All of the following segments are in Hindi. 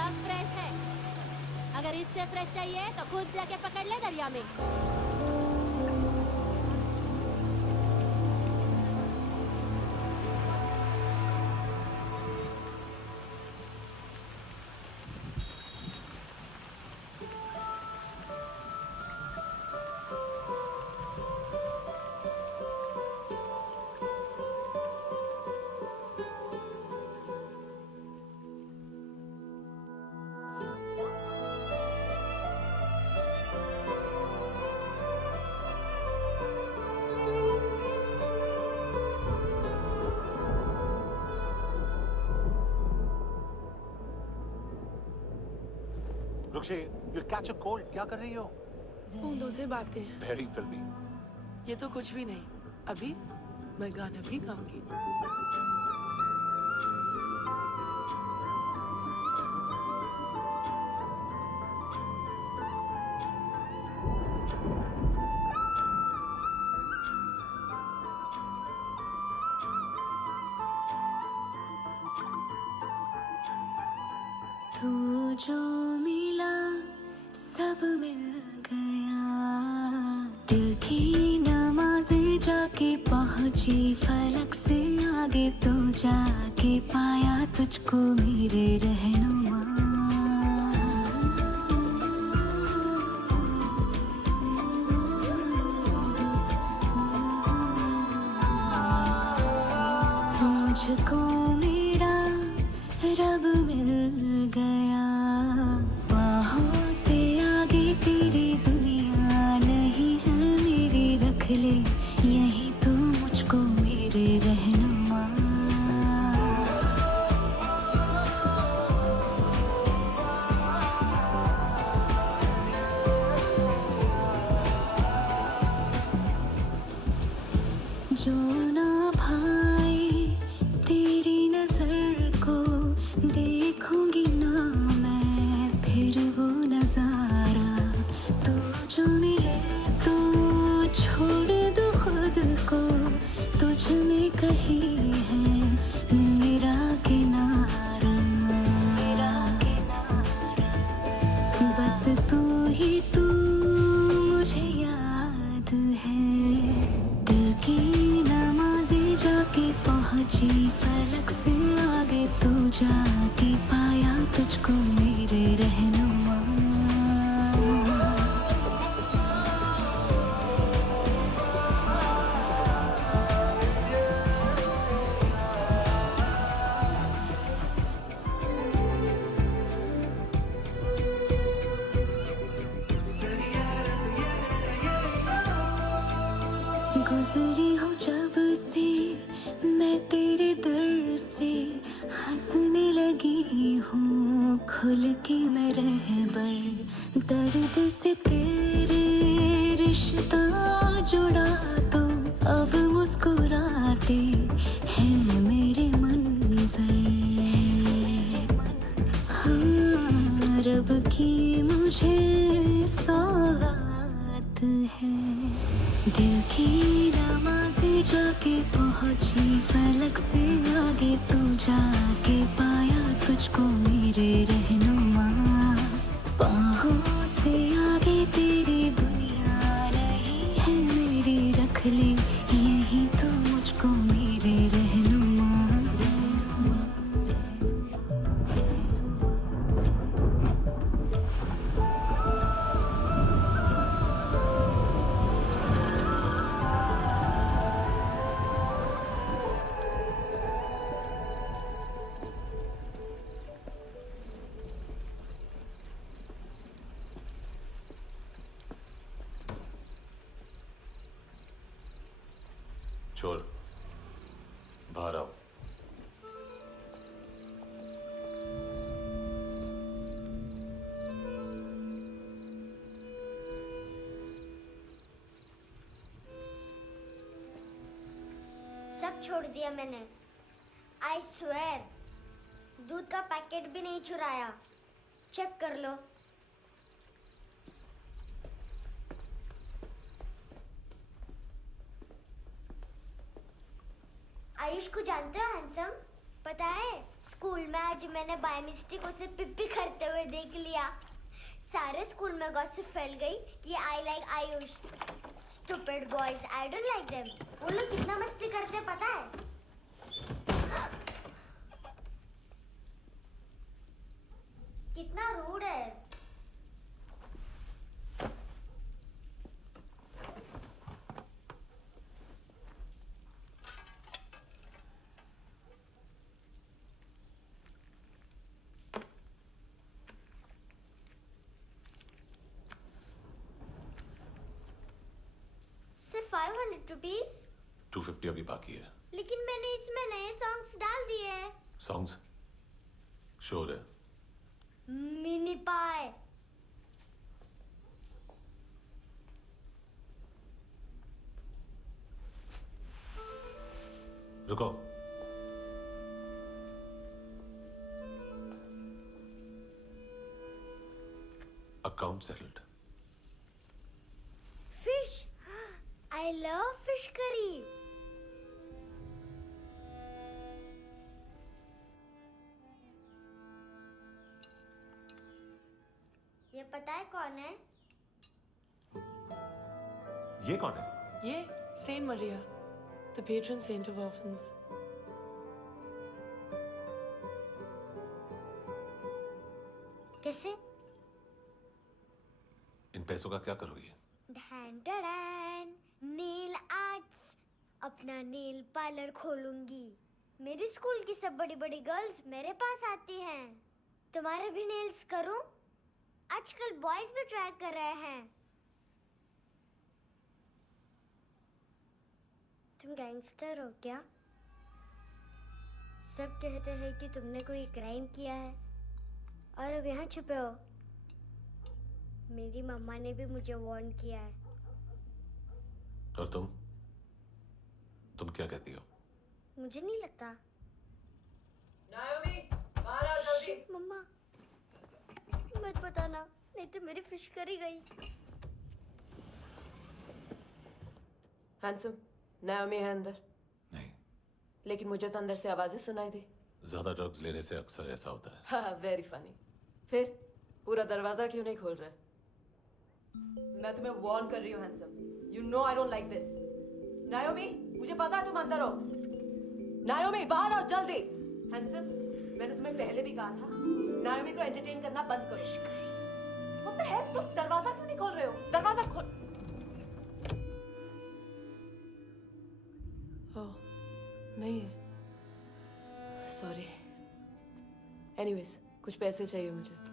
सब फ्रेश है। अगर इससे फ्रेश चाहिए तो खुद जाके पकड़ ले दरिया में। रुक्षे, you'll catch a cold. क्या कर रही हो? बूंदों से बातें। Very filmy. ये तो कुछ भी नहीं। अभी मैं गाना भी गाऊंगी। तू जो मिला सब मिल गया, दिल की नमाज़ें जाके पहुंची फलक से आगे, तो जाके पाया तुझको मेरे रहनुमा। मुझको मेरा रब मिल गया, बाहों से आगे तेरी दुनिया नहीं है मेरी, रख ले यही तो मुझको मेरे रहनुमा। जो ना भाई तेरी नजर को देखूंगी ना मैं फिर वो नजारा, तू जो मिले तो छोड़ दो खुद को, तुझ में कहीं है मेरा किनारा, मेरा किनारा। बस तू ही तू मुझे याद है, दिल की नमाज़ें जाके पहुंची फलक से आगे, तो जाके पाया तुझको मेरे रहनुमा। गुजरी हो जब से मैं तेरे दर से, हंसने लगी हूँ खुल के मैं रहबर, दर्द से तेरे रिश्ता जुड़ा, तो अब मुस्कुराते हैं मेरे मंजर। हाँ, रब की मुझे सौगात है, दिल की नमाज़ें जाके पहुंची फलक से आगे, तो जाके पाया तुझको मेरे रहनुमा। बाहों से आगे तेरी दुनिया नहीं है मेरी, रख ले यही तो मुझको मेरे रहनुमा। चोर, बाहर आओ। सब छोड़ दिया मैंने। आई स्वेर, दूध का पैकेट भी नहीं चुराया। चेक कर लो। आयुष को जानते हो हैंडसम? पता है स्कूल में आज मैंने बाय मिस्टेक उसे पिप्पी करते हुए देख लिया। सारे स्कूल में गॉसिप फैल गई कि I like Ayush. Stupid boys, I don't like them. वो लोग कितना मस्ती करते हैं पता है? कितना रूड है। सिर्फ 500 रुपीज? 250 अभी बाकी है। लेकिन मैंने इसमें नए सॉन्ग्स डाल दिए हैं। सॉन्ग्स श्योर है? मिनी पाए। रुको, account settled. Fish, I love fish curry. ये पता है कौन है? ये कौन है? ये saint Maria, the patron saint of orphans. कैसे? इन पैसों का क्या करोगी? ढैन ढैन, नील आर्ट्स। अपना नील पार्लर खोलूंगी। मेरे स्कूल की सब बड़ी बड़ी गर्ल्स मेरे पास आती हैं। तुम्हारे भी नेल्स करूं? आजकल बॉयज भी ट्राई कर रहे हैं। तुम गैंगस्टर हो क्या? सब कहते हैं कि तुमने कोई क्राइम किया है और अब यहाँ छुपे हो। मेरी मम्मा ने भी मुझे वार्न किया है। और तुम क्या कहती हो? मुझे नहीं लगता। नायोमी, बाहर आओ जल्दी। शिट, मम्मा मत बताना, नहीं तो मेरी फिश करी गई। हैंडसम, नायोमी है अंदर। नहीं, लेकिन मुझे तो अंदर से आवाजें सुनाई दी। ज्यादा ड्रग्स लेने से अक्सर ऐसा होता है। हाँ, वेरी फनी। फिर पूरा दरवाजा क्यों नहीं खोल रहे? मैं तुम्हें वार्न कर रही हूँ handsome. You know I don't like this. नायोमी, मुझे पता है तुम अंदर हो। नायोमी, बाहर आओ जल्दी। हैंडसम, मैंने तुम्हें पहले भी कहा था नायोमी को एंटरटेन करना बंद करो। What the heck? तुम दरवाजा क्यों नहीं खोल रहे हो? दरवाजा खोल। ओह, नहीं है। सॉरी। एनीवेज, कुछ पैसे चाहिए मुझे।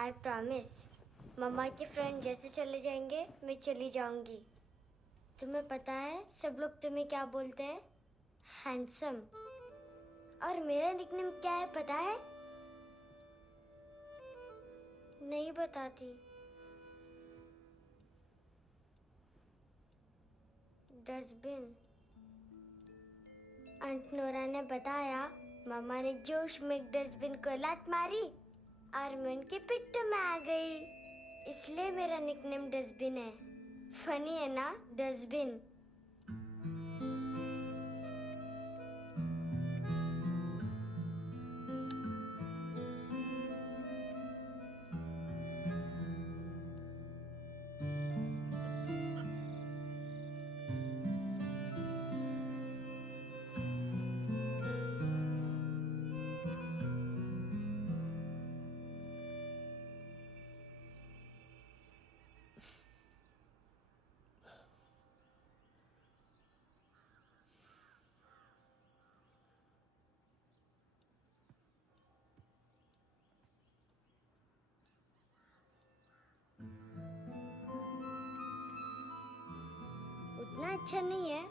आई प्रॉमिस, मम्मा के फ्रेंड जैसे चले जाएंगे मैं चली जाऊंगी। तुम्हें पता है सब लोग तुम्हें क्या बोलते हैं? हैंडसम। और मेरा निकनेम क्या है पता है? नहीं बताती। डस्टबिन। आंट नोरा ने बताया मम्मा ने जोश में एक डस्टबिन को लात मारी और मैं उनके पिट्ठू में आ गई, इसलिए मेरा निकनेम डस्टबिन है। फनी है ना डस्टबिन? अच्छा नहीं है,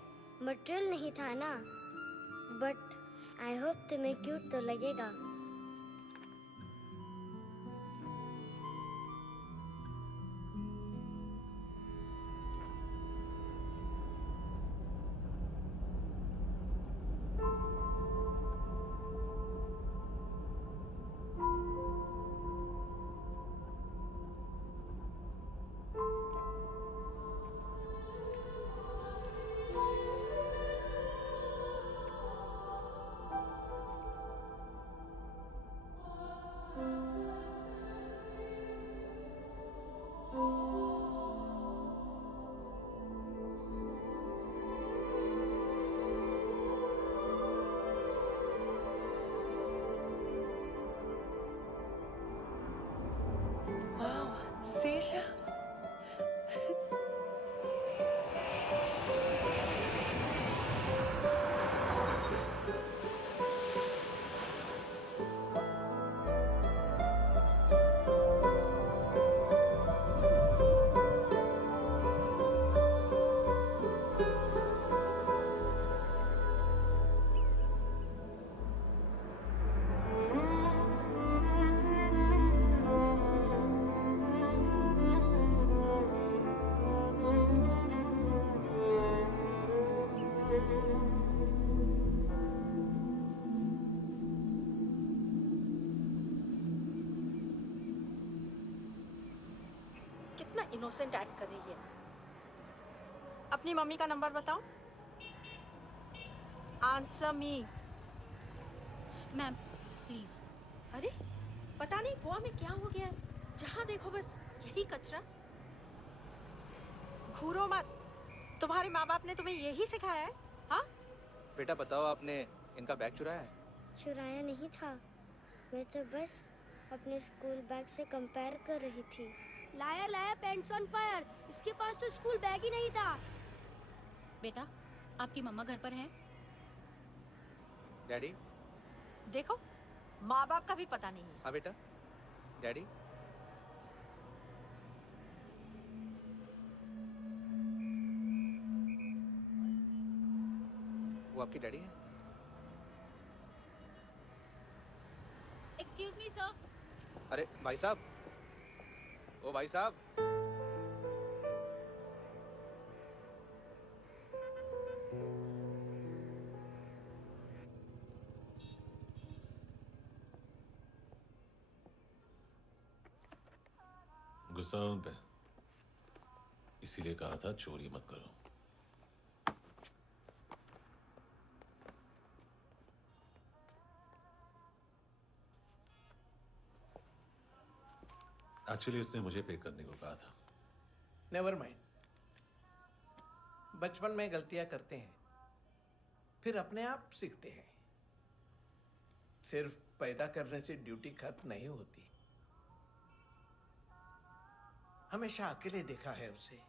मटेरियल नहीं था ना, बट आई होप तुम्हें क्यूट तो लगेगा। Wow, seashells. कितना इनोसेंट एक्ट कर रही है। अपनी मम्मी का नंबर बताओ। Answer me. Ma'am please. अरे पता नहीं गोवा में क्या हो गया है, जहाँ देखो बस यही कचरा। घूरो मत, तुम्हारे माँ बाप ने तुम्हें यही सिखाया है? हाँ बेटा बताओ, आपने इनका बैग चुराया है? चुराया नहीं था, मैं तो बस अपने स्कूल बैग से कंपेयर कर रही थी। लाया लाया पेंट्स ऑन फायर, इसके पास तो स्कूल बैग ही नहीं था। बेटा आपकी मम्मा घर पर है? डैडी? देखो, माँ बाप का भी पता नहीं है। हाँ बेटा। डैडी? वो आपकी डैडी है? Excuse me sir. अरे भाई साहब, ओ भाई साहब। गुस्सा उन पे, इसीलिए कहा था चोरी मत करो। एक्चुअली उसने मुझे पे करने को कहा था। नेवर माइंड, बचपन में गलतियां करते हैं, फिर अपने आप सीखते हैं। सिर्फ पैदा करने से ड्यूटी खत्म नहीं होती। हमेशा अकेले देखा है उसे।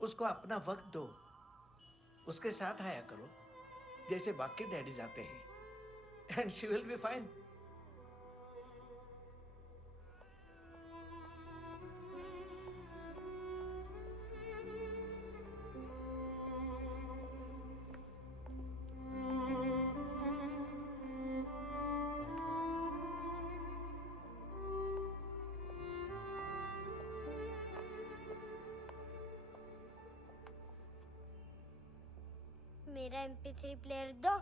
उसको अपना वक्त दो, उसके साथ आया करो जैसे बाकी डैडी जाते हैं, and she will be fine. मेरा MP3 प्लेयर दो।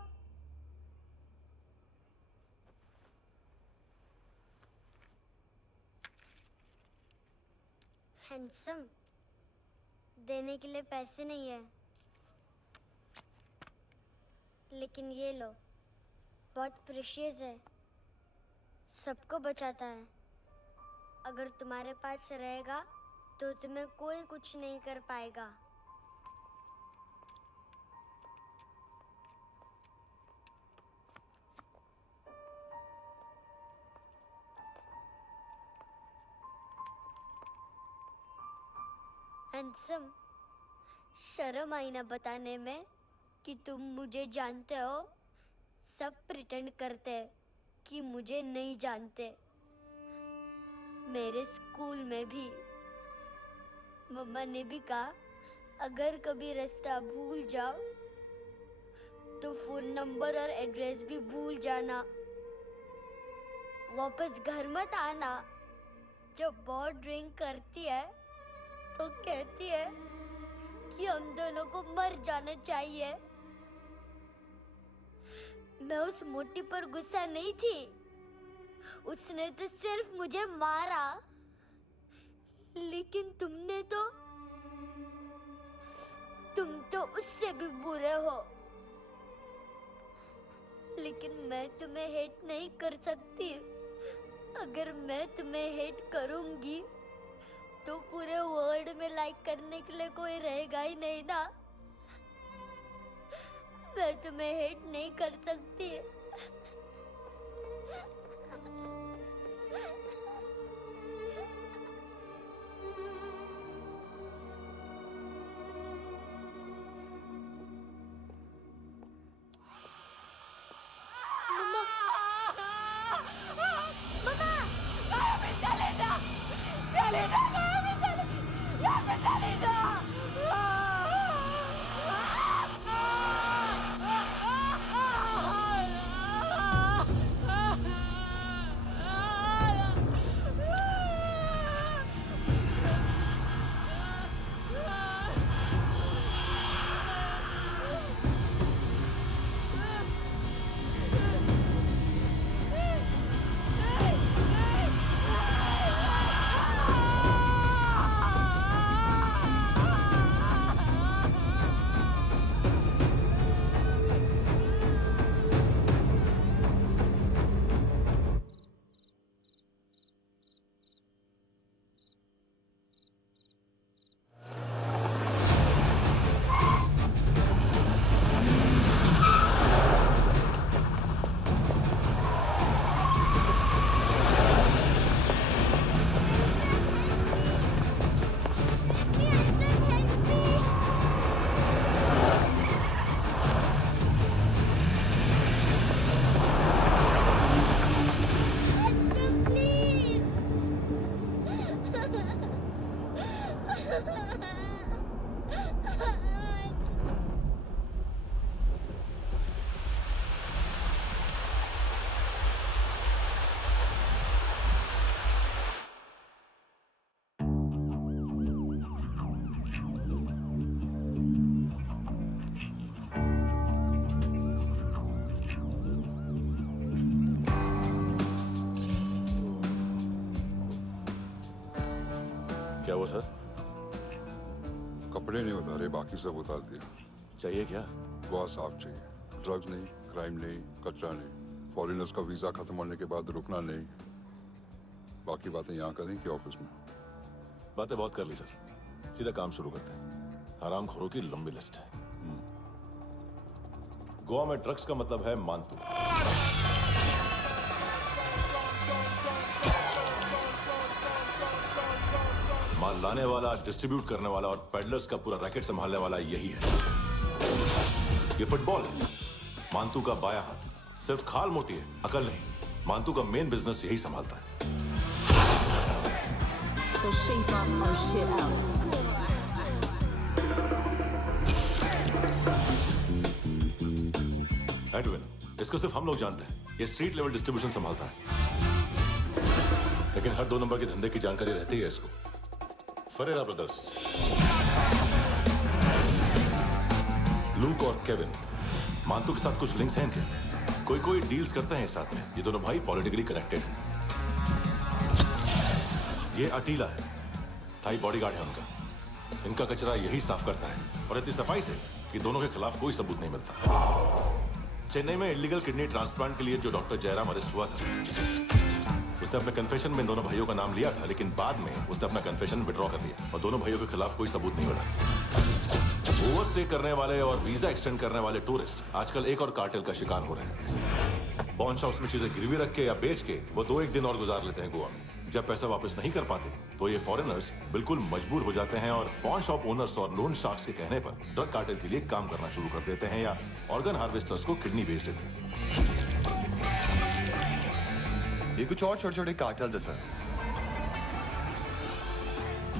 हैंडसम, देने के लिए पैसे नहीं है, लेकिन ये लो, बहुत प्रेशियस है, सबको बचाता है। अगर तुम्हारे पास रहेगा तो तुम्हें कोई कुछ नहीं कर पाएगा। हैंडसम, शर्म आई ना बताने में कि तुम मुझे जानते हो। सब प्रिटेंड करते हैं कि मुझे नहीं जानते। मेरे स्कूल में भी मम्मा ने भी कहा अगर कभी रास्ता भूल जाओ तो फोन नंबर और एड्रेस भी भूल जाना। वापस घर मत आना। जब बहुत ड्रिंक करती है तो कहती है कि हम दोनों को मर जाना चाहिए। मैं उस मोटी पर गुस्सा नहीं थी, उसने तो सिर्फ मुझे मारा। लेकिन तुम तो उससे भी बुरे हो। लेकिन मैं तुम्हें हेट नहीं कर सकती। अगर मैं तुम्हें हेट करूंगी तो पूरे वर्ल्ड में लाइक करने के लिए कोई रहेगा ही नहीं ना। मैं तुम्हें हेट नहीं कर सकती। क्या हुआ सर? कपड़े नहीं उतारे, बाकी सब उतार दिया। चाहिए क्या? बहुत साफ चाहिए। ड्रग्स नहीं, क्राइम नहीं, कचरा नहीं। फॉरेनर्स का वीजा खत्म होने के बाद रुकना नहीं। बाकी बातें यहाँ करें कि ऑफिस में? बातें बहुत कर ली सर, सीधा काम शुरू करते हैं। हरामखोरों की लंबी लिस्ट है। गोवा में ड्रग्स का मतलब है मानतू। माल लाने वाला, डिस्ट्रीब्यूट करने वाला और पेडलर्स का पूरा रैकेट संभालने वाला यही है। ये फुटबॉल है, मानतू का बायां हाथ। सिर्फ खाल मोटी है, अकल नहीं। मानतू का मेन बिजनेस यही संभालता है। So shape up our shit out. Edwin, इसको सिर्फ हम लोग जानते हैं। ये स्ट्रीट लेवल डिस्ट्रीब्यूशन संभालता है, लेकिन हर 2 नंबर के धंधे की जानकारी रहती है इसको। फरेरा ब्रदर्स, लूक और केविन, मानतू के साथ कुछ लिंक्स हैं इनके। कोई डील्स करते हैं साथ में। ये दोनों भाई पॉलिटिकली कनेक्टेड हैं। ये अटीला है, थाई बॉडीगार्ड है उनका। इनका कचरा यही साफ करता है, और इतनी सफाई से कि दोनों के खिलाफ कोई सबूत नहीं मिलता। चेन्नई में इलीगल किडनी ट्रांसप्लांट के लिए जो डॉक्टर जयराम अरेस्ट हुआ था, उसने अपने कन्फेशन में दोनों भाइयों का नाम लिया था, लेकिन बाद में उसने अपना कन्फेशन विड्रॉ कर लिया और दोनों भाइयों के खिलाफ कोई सबूत नहीं मिला। ओवरस्टे करने वाले और वीजा एक्सटेंड करने वाले टूरिस्ट आजकल एक और कार्टेल का शिकार हो रहे हैं। पॉन शॉप्स में चीजें गिरवी रख के या बेच के वो 2-1 दिन और गुजार लेते हैं गोवा में। जब पैसा वापस नहीं कर पाते तो ये फॉरेनर्स बिल्कुल मजबूर हो जाते हैं और पॉन शॉप ओनर्स और लोन शार्क्स के कहने पर ड्रग कार्टेल के लिए काम करना शुरू कर देते हैं या ऑर्गन हार्वेस्टर्स को किडनी बेच देते हैं। ये कुछ और छोटे-छोटे कार्टेल्स है सर।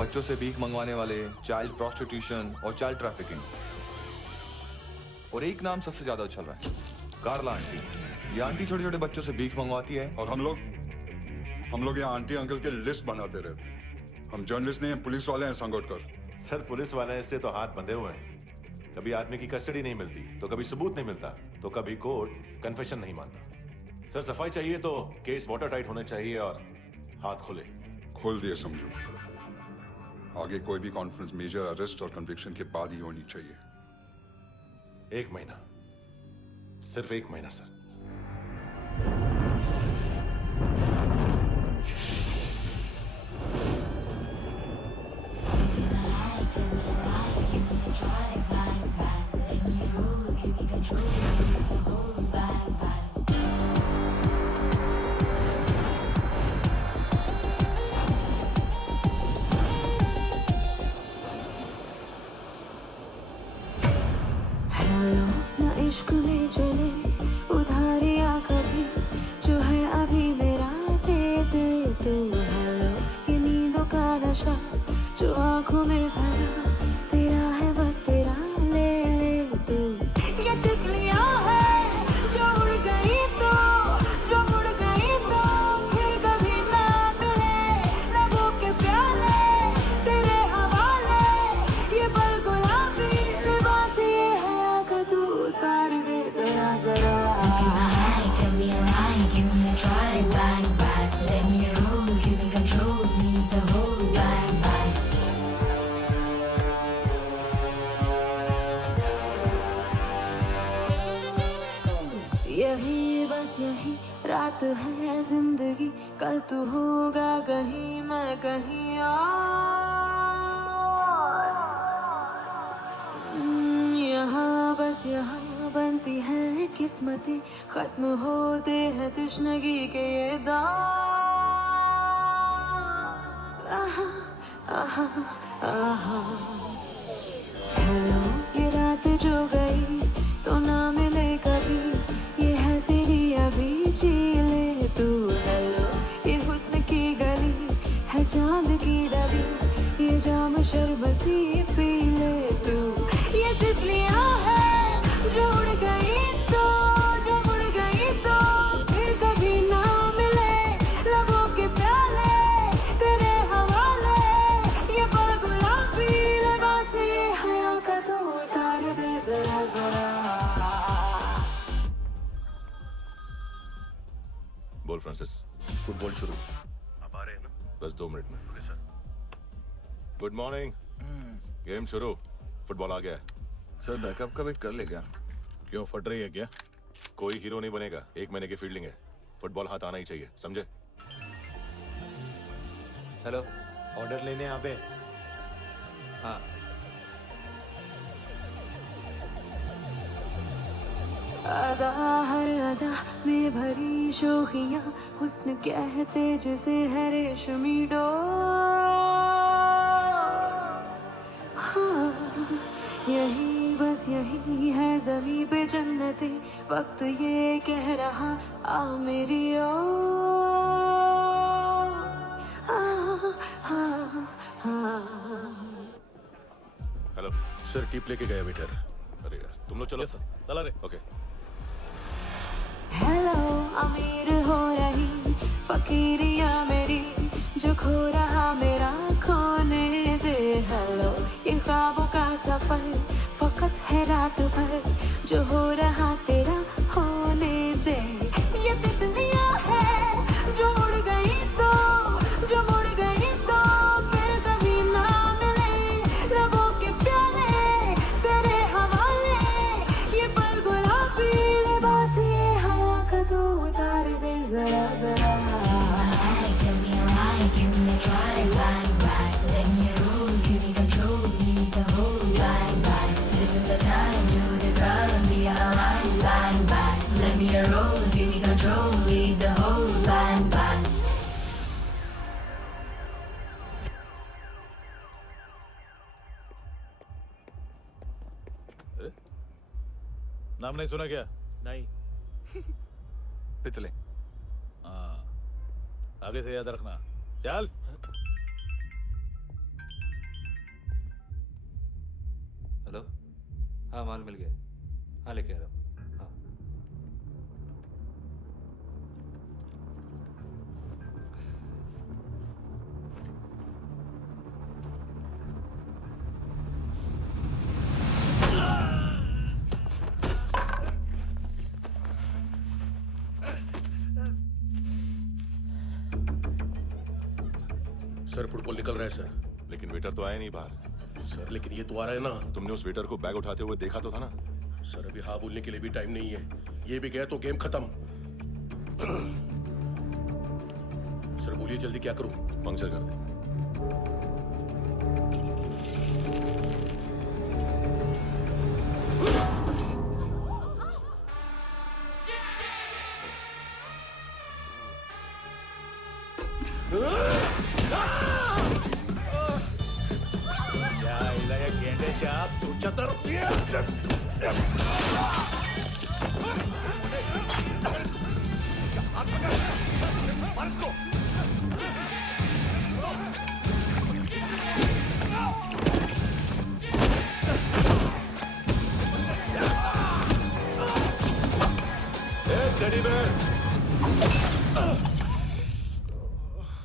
बच्चों से भीख मंगवाने वाले, चाइल्ड प्रोस्टिट्यूशन और चाइल्ड ट्रैफिकिंग। और एक नाम सबसे ज्यादा उछल रहा है, कार्ला आंटी। ये आंटी छोटे छोटे बच्चों से भीख मंगवाती है। और हम लोग यहाँ आंटी अंकल के लिस्ट बनाते रहते। हम जर्नलिस्ट नहीं हैं, पुलिस वाले हैं संगोटकर। सर पुलिस वाले इससे तो हाथ बंधे हुए हैं। कभी आदमी की कस्टडी नहीं मिलती, तो कभी सबूत नहीं मिलता, तो कभी कोर्ट कन्फेशन नहीं मानता। सर सफाई चाहिए तो केस वाटर टाइट होने चाहिए और हाथ खुले। खोल दिए समझो। आगे कोई भी कॉन्फ्रेंस मेजर अरेस्ट और कन्विक्शन के बाद ही होनी चाहिए। 1 महीना, सिर्फ 1 महीना सर। हेलो ना इश्क में चले उधारियाँ कभी, जो है अभी मेरा दे दे तू। हेलो ये नींदों का नशा जो आंखों में भरा, तेरा है बस तेरा, ले ले तू। ये तितलियाँ हैं जो उड़ गई तो, जो मुड़ गई तो फिर कभी ना मिले। लबों के प्याले तेरे हवाले, ये पल गुलाबी लिबास ये हया का तू उतार दे जरा जरा। Tell me a lie, give me a try, bang bang, let me roll, give me control, need the whole bang bang. यही बस यही रात है जिंदगी, कल तू होगा कहीं मैं कहीं और। यहाँ बस यहाँ बनती है किस्मतें, खत्म होते हैं तश्नगी के ये दाग। आहा आहा आहा। हेलो ये रात जो गई तो ना मिले कभी, ये है तेरी अभी, जी ले तू। हेलो ये हुस्न की गली है चांद की डली, ये जाम शरबती पी ले तू। ये तितलियाँ हैं जो उड़ गई तो, जो मुड़ गई तो फिर कभी ना मिले। लबों के प्याले तेरे हवाले, ये पल गुलाबी लिबास ये हया का तू उतार दे जरा जरा। बोल फ्रांसिस। फुटबॉल शुरू। आप आ रहे हैं ना? बस 2 मिनट में। Good morning. गेम शुरू। फुटबॉल आ गया है। सर बैकअप का वेट कर ले क्या? क्यों, फट रही है क्या? कोई हीरो नहीं बनेगा, 1 महीने की फील्डिंग है। फुटबॉल हाथ आना ही चाहिए, समझे? हेलो, ऑर्डर लेने आबे। हाँ। अदा हर अदा में भरी शोखियाँ, हुस्न कहते जिसे है रेशमी डोर। हाँ, यही बस यही है ज़मीं पे जन्नते, वक्त ये कह रहा आ मेरी ओर। हेलो सर, टिप लेके गया वेटर। अरे यार तुम लोग चलो। चला रे। ओके। हेलो अमीर हो रही फकीरिया मेरी, जो खो रहा मेरा खोने दे। हेलो ये ख्वाबों का सफर फकत है रात भर, जो हो रहा तेरा होने दे। ये तितलियाँ हैं जो उड़ गई तो, जो मुड़ गई तो फिर कभी ना मिले। लबों के प्याले तेरे हवाले, ये पल गुलाबी लिबास ये हवा का तू उतार दे जरा जरा। Tell me a lie, give me a try, bang bang, let me roll, give me control, need the whole bang bang. This is the time, do the grind, be alive, bang bang, let me roll, give me control, need the whole bang bang. नाम नहीं सुना क्या? नहीं। पितले। हाँ, आगे से याद रखना। चल। हाँ माल मिल गया। हाँ लेके आ रहा हूँ। हाँ सर फुटबॉल निकल रहा है सर। लेकिन वेटर तो आया नहीं बाहर। सर लेकिन ये तो आ रहा है ना। तुमने उस वेटर को बैग उठाते हुए देखा तो था ना। सर अभी हाँ बोलने के लिए भी टाइम नहीं है। ये भी गया तो गेम खत्म। सर बोलिए जल्दी क्या करूं? पंक्चर कर दे।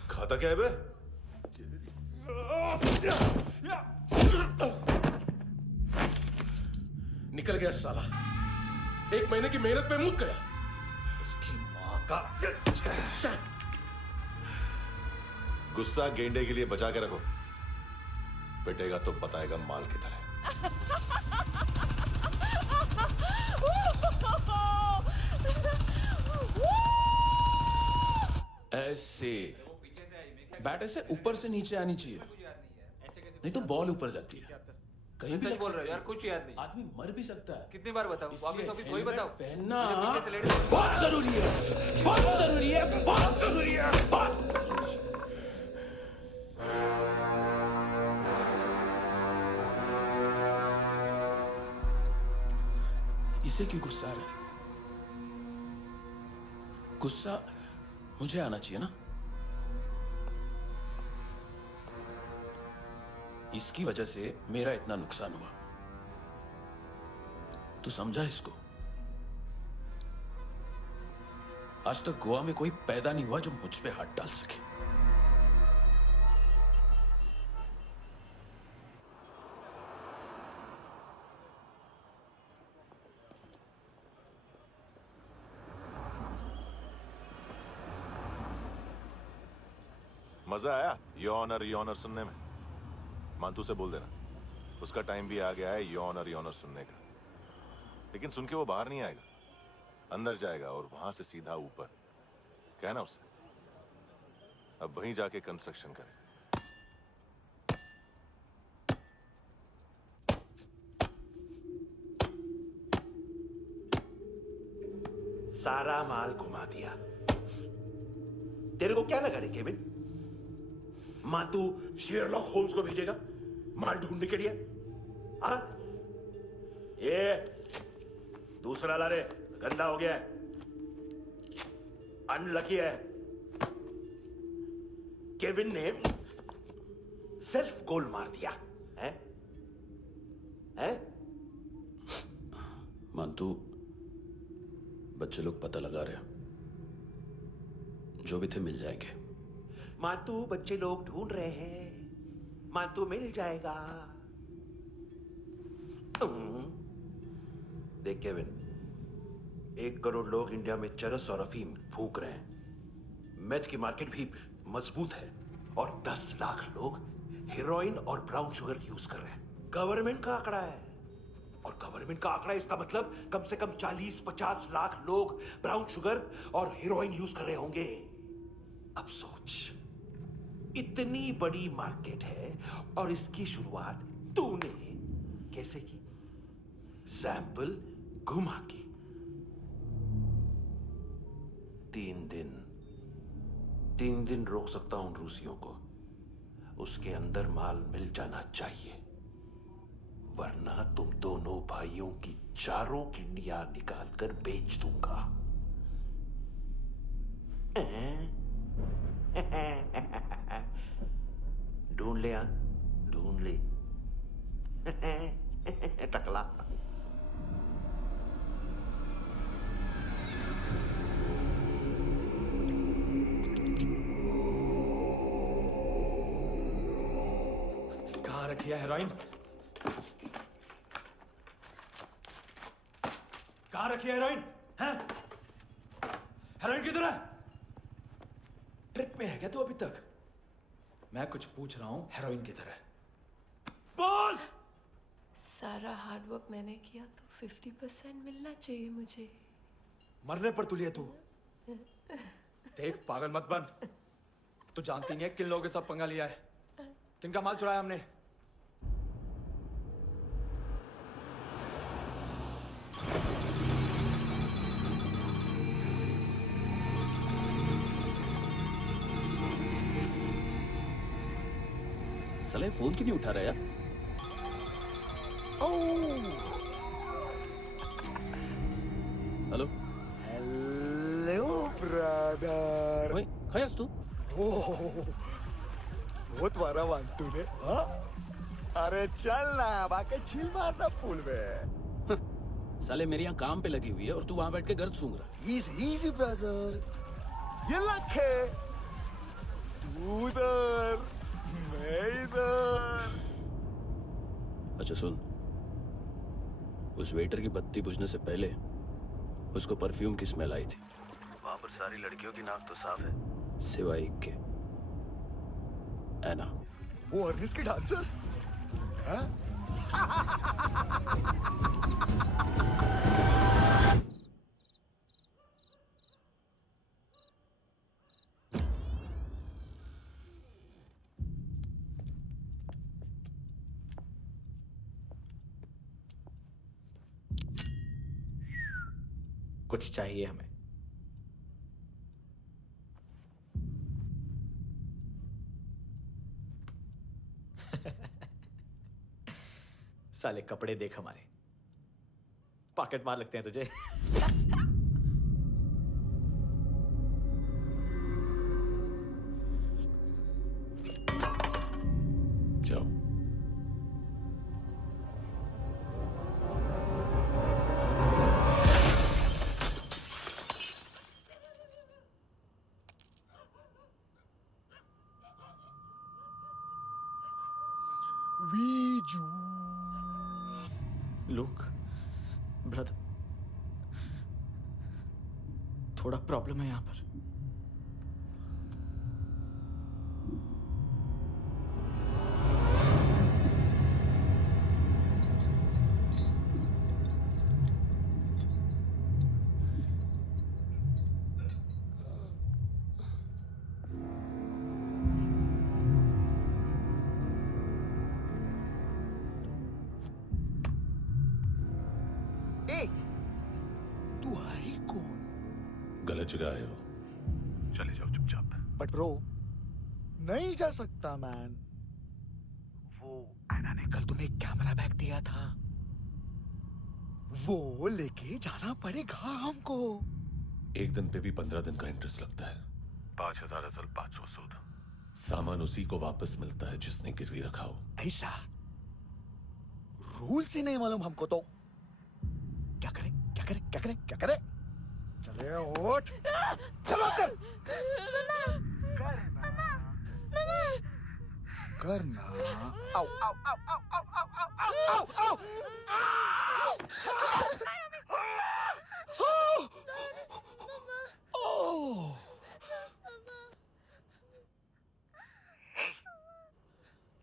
खाता क्या है बे? निकल गया साला। 1 महीने की मेहनत पे मुक गया। इसकी माँ का। गुस्सा गेंडे के लिए बचा के रखो, पिटेगा तो बताएगा माल की तरह। ऐसे बैट ऐसे ऊपर से नीचे आनी चाहिए, नहीं तो बॉल ऊपर जाती है। कहीं भी बोल रहे हो यार, कुछ याद नहीं। आदमी मर भी सकता है। कितनी बार बताऊं? वापिस वापिस वही बताओ। पहनना पीछे से लेट जाओ। बहुत जरूरी है, बहुत जरूरी है, बहुत जरूरी है, बहुत। इसे क्यों गुस्सा आ रहा है? गुस्सा मुझे आना चाहिए ना। इसकी वजह से मेरा इतना नुकसान हुआ। तू समझा इसको? आज तक गोवा में कोई पैदा नहीं हुआ जो मुझ पे हाथ डाल सके। मजा आया यॉनर सुनने में? मांतू से बोल देना उसका टाइम भी आ गया है यॉनर सुनने का। लेकिन सुन के वो बाहर नहीं आएगा, अंदर जाएगा और वहां से सीधा ऊपर। कहना उसे अब वहीं जाके कंस्ट्रक्शन करे। सारा माल घुमा दिया। तेरे को क्या लगा रे केविन? मां तू शेरलॉक होम्स को भेजेगा माल ढूंढने के लिए? हाँ? ये दूसरा ला रे, गंदा हो गया है, अनलकी है। केविन ने सेल्फ गोल मार दिया है? है? मानतू बच्चे लोग पता लगा रहे हैं, जो भी थे मिल जाएंगे। मांतू बच्चे लोग ढूंढ रहे हैं, मांतू मिल जाएगा। देख केविन, 1 करोड़ लोग इंडिया में चरस और अफीम फूंक रहे हैं। मेथ की मार्केट भी मजबूत है और 10 लाख लोग हेरोइन और ब्राउन शुगर यूज कर रहे हैं। गवर्नमेंट का आंकड़ा है, और गवर्नमेंट का आंकड़ा इसका मतलब कम से कम 40-50 लाख लोग ब्राउन शुगर और हेरोइन यूज कर रहे होंगे। अब सोच, इतनी बड़ी मार्केट है और इसकी शुरुआत तूने कैसे की? सैंपल घुमा के। 3 दिन रोक सकता हूं रूसियों को, उसके अंदर माल मिल जाना चाहिए, वरना तुम दोनों भाइयों की 4 किडनियां निकाल कर बेच दूंगा। ढूंढ ले, ढूंढ ले। टकला। रखी है हेरोइन? कहाँ रखी है हेरोइन? हैं? हेरोइन किधर है? ट्रिप में है क्या तू अभी तक? मैं कुछ पूछ रहा हूं, हेरोइन किधर है? बोल! सारा हार्डवर्क मैंने किया तो 50% मिलना चाहिए मुझे। मरने पर तुलिए तू। देख पागल मत बन। तू जानती नहीं है किन लोगों के साथ पंगा लिया है। किनका माल चुराया हमने। साले फोन क्यों नहीं उठा रहा यार? Hello hello brother. ओए खयास तू? बहुत मारा वांटू ने, हाँ? अरे चल ना, बाकी चिल मारना पूल में। साले मेरे यहाँ काम पे लगी हुई है और तू वहां बैठ के गर्द सूंघ रहा। इजी ब्रदर, ये लक है। तू उधर, मैं इधर। अच्छा सुन, उस वेटर की बत्ती बुझने से पहले उसको परफ्यूम की स्मेल आई थी। वहां पर सारी लड़कियों की नाक तो साफ है, सिवाय एक के, एना। वो अर्निस की डांसर? हाँ? कुछ चाहिए हमें। साले कपड़े देख हमारे, पॉकेट मार लगते हैं तुझे। जाओ। लुक ब्रदर, थोड़ा प्रॉब्लम है यहाँ पर। तू है कौन? गलत जगह आए हो, चले जाओ चुपचाप। बट ब्रो, नहीं जा सकता मैन। वो एना ने कल तुम्हें कैमरा बैग दिया था, वो लेके जाना पड़ेगा हमको। एक दिन पे भी 15 दिन का इंटरेस्ट लगता है। 5,000 असल 500 सूद। सामान उसी को वापस मिलता है जिसने गिरवी रखा हो। ऐसा रूल्स ही नहीं मालूम हमको तो। क्या करें क्या करें क्या करें क्या करें? चले उठ, चलो कर करना। आओ आओ आओ आओ आओ आओ आओ आओ आओ।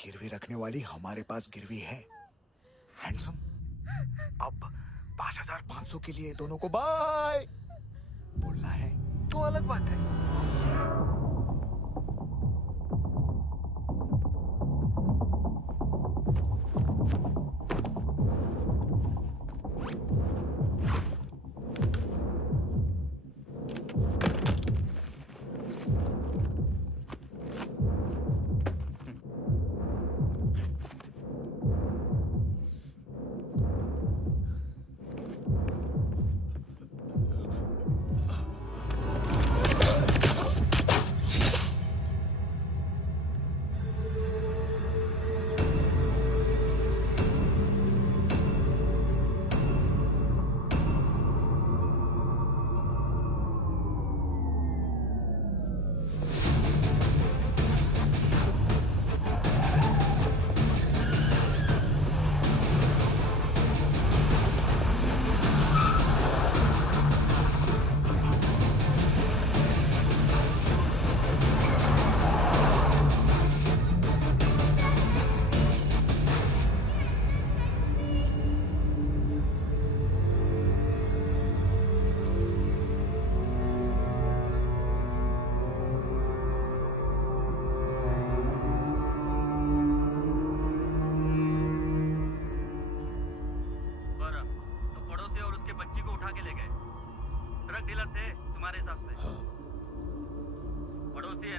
गिरवी रखने वाली हमारे पास गिरवी है। हैंडसम, अब 5,500 के लिए दोनों को बाय बोलना है तो अलग बात है।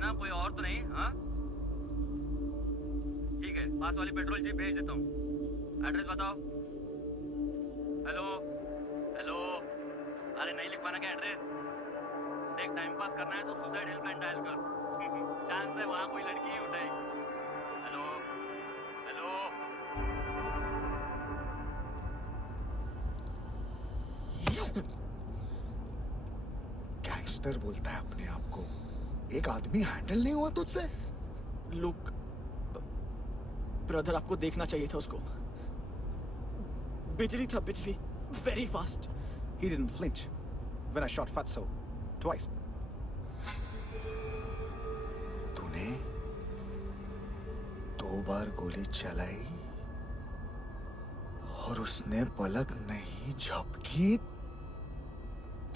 ना, कोई और तो नहीं? हाँ ठीक है, पास वाली पेट्रोल जीप भेज देता हूँ। एड्रेस बताओ। हेलो हेलो, अरे नहीं लिख पाना क्या एड्रेस? देख, टाइम पास करना है तो सुसाइड हेल्पलाइन डायल कर। चांस है वहाँ कोई लड़की ही उठाएगी। Hello hello. गैंगस्टर बोलता है अपने आप को। एक आदमी हैंडल नहीं हुआ तुझसे? लुक ब्रदर, आपको देखना चाहिए था उसको। बिजली था, बिजली, very fast. He didn't flinch when I shot Fatso twice. तूने 2 बार गोली चलाई और उसने पलक नहीं झपकी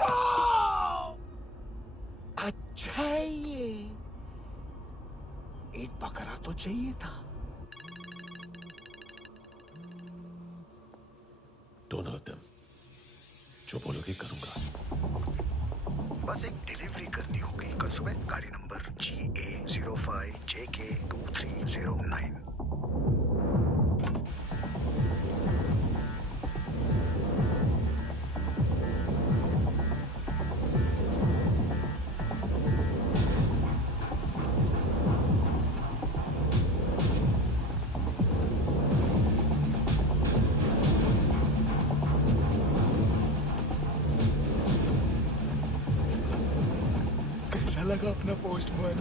तो अच्छा है ये। एक बकरा तो चाहिए था। Don't hurt them. जो बोलोगे करूंगा। बस एक डिलीवरी करनी होगी कल सुबह। गाड़ी नंबर GA05JK2309। कैसा लगा अपना पोस्टमैन?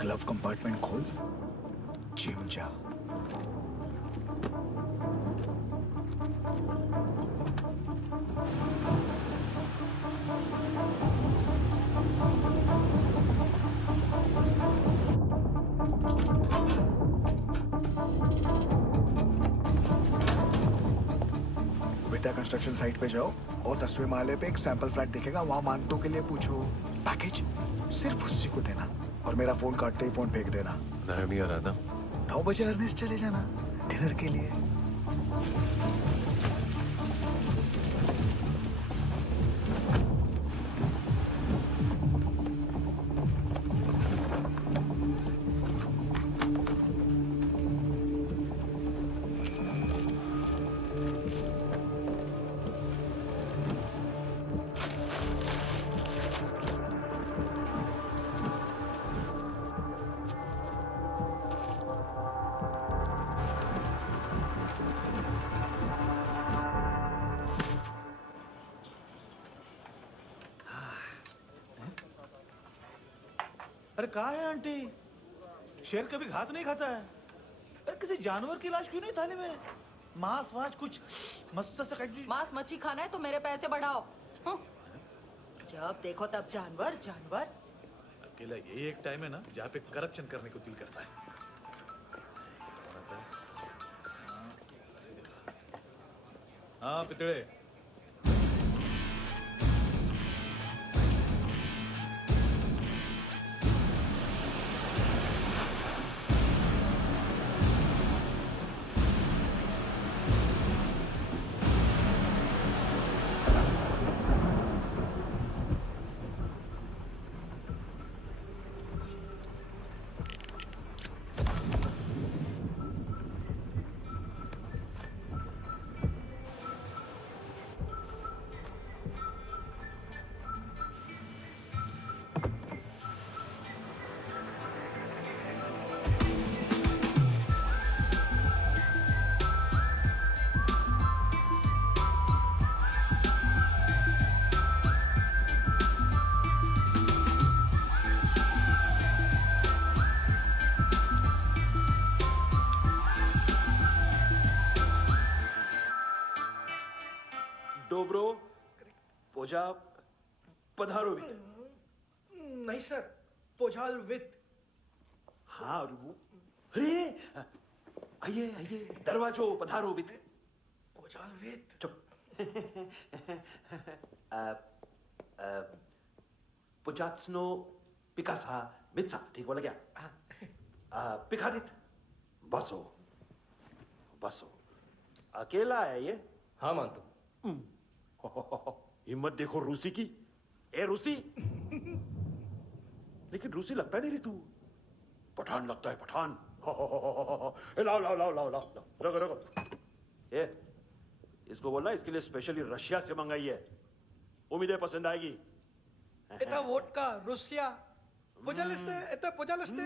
ग्लव कंपार्टमेंट खोल, जिम जा। विद्या कंस्ट्रक्शन साइट पे जाओ और 10वें माले पे एक सैंपल फ्लैट दिखेगा, वहां मानतों के लिए पूछो। पैकेज सिर्फ उसी को देना और मेरा फोन काटते ही फोन फेंक देना। नायमी आ रहा ना? 9 बजे अर्नेस्ट चले जाना डिनर के लिए। अरे कहाँ है आंटी? शेर कभी घास नहीं खाता है। अरे किसी जानवर की लाश क्यों नहीं थाली में? मांस वास कुछ मस्त सा काट। मांस मच्छी खाना है तो मेरे पैसे बढ़ाओ। जब देखो तब जानवर जानवर। अकेला यही एक टाइम है ना जहाँ पे करप्शन करने को दिल करता है। हाँ पितड़े। डोब्रो पोजा पधारोवित। नहीं सर, पोझाल विथ। हाँ और वो, अरे आइए आइए, दरवाजो पधारोवित। पोझाल विथ। चुप। पुजात्सनो पिकासा मित्सा ठीक बोला क्या? पिखादित बसो बसो। अकेला है ये? हाँ मानतो। हिम्मत देखो रूसी की। ए रूसी, लेकिन रूसी लगता नहीं रे तू, पठान लगता है पठान। लाओ लाओ लाओ लाओ लाओ, रगो रगो। ए इसको बोलना इसके लिए स्पेशली रशिया से मंगाई है, उम्मीद है पसंद आएगी। एता वोडका रुसिया पोजालिस्ते एता पोजालिस्ते।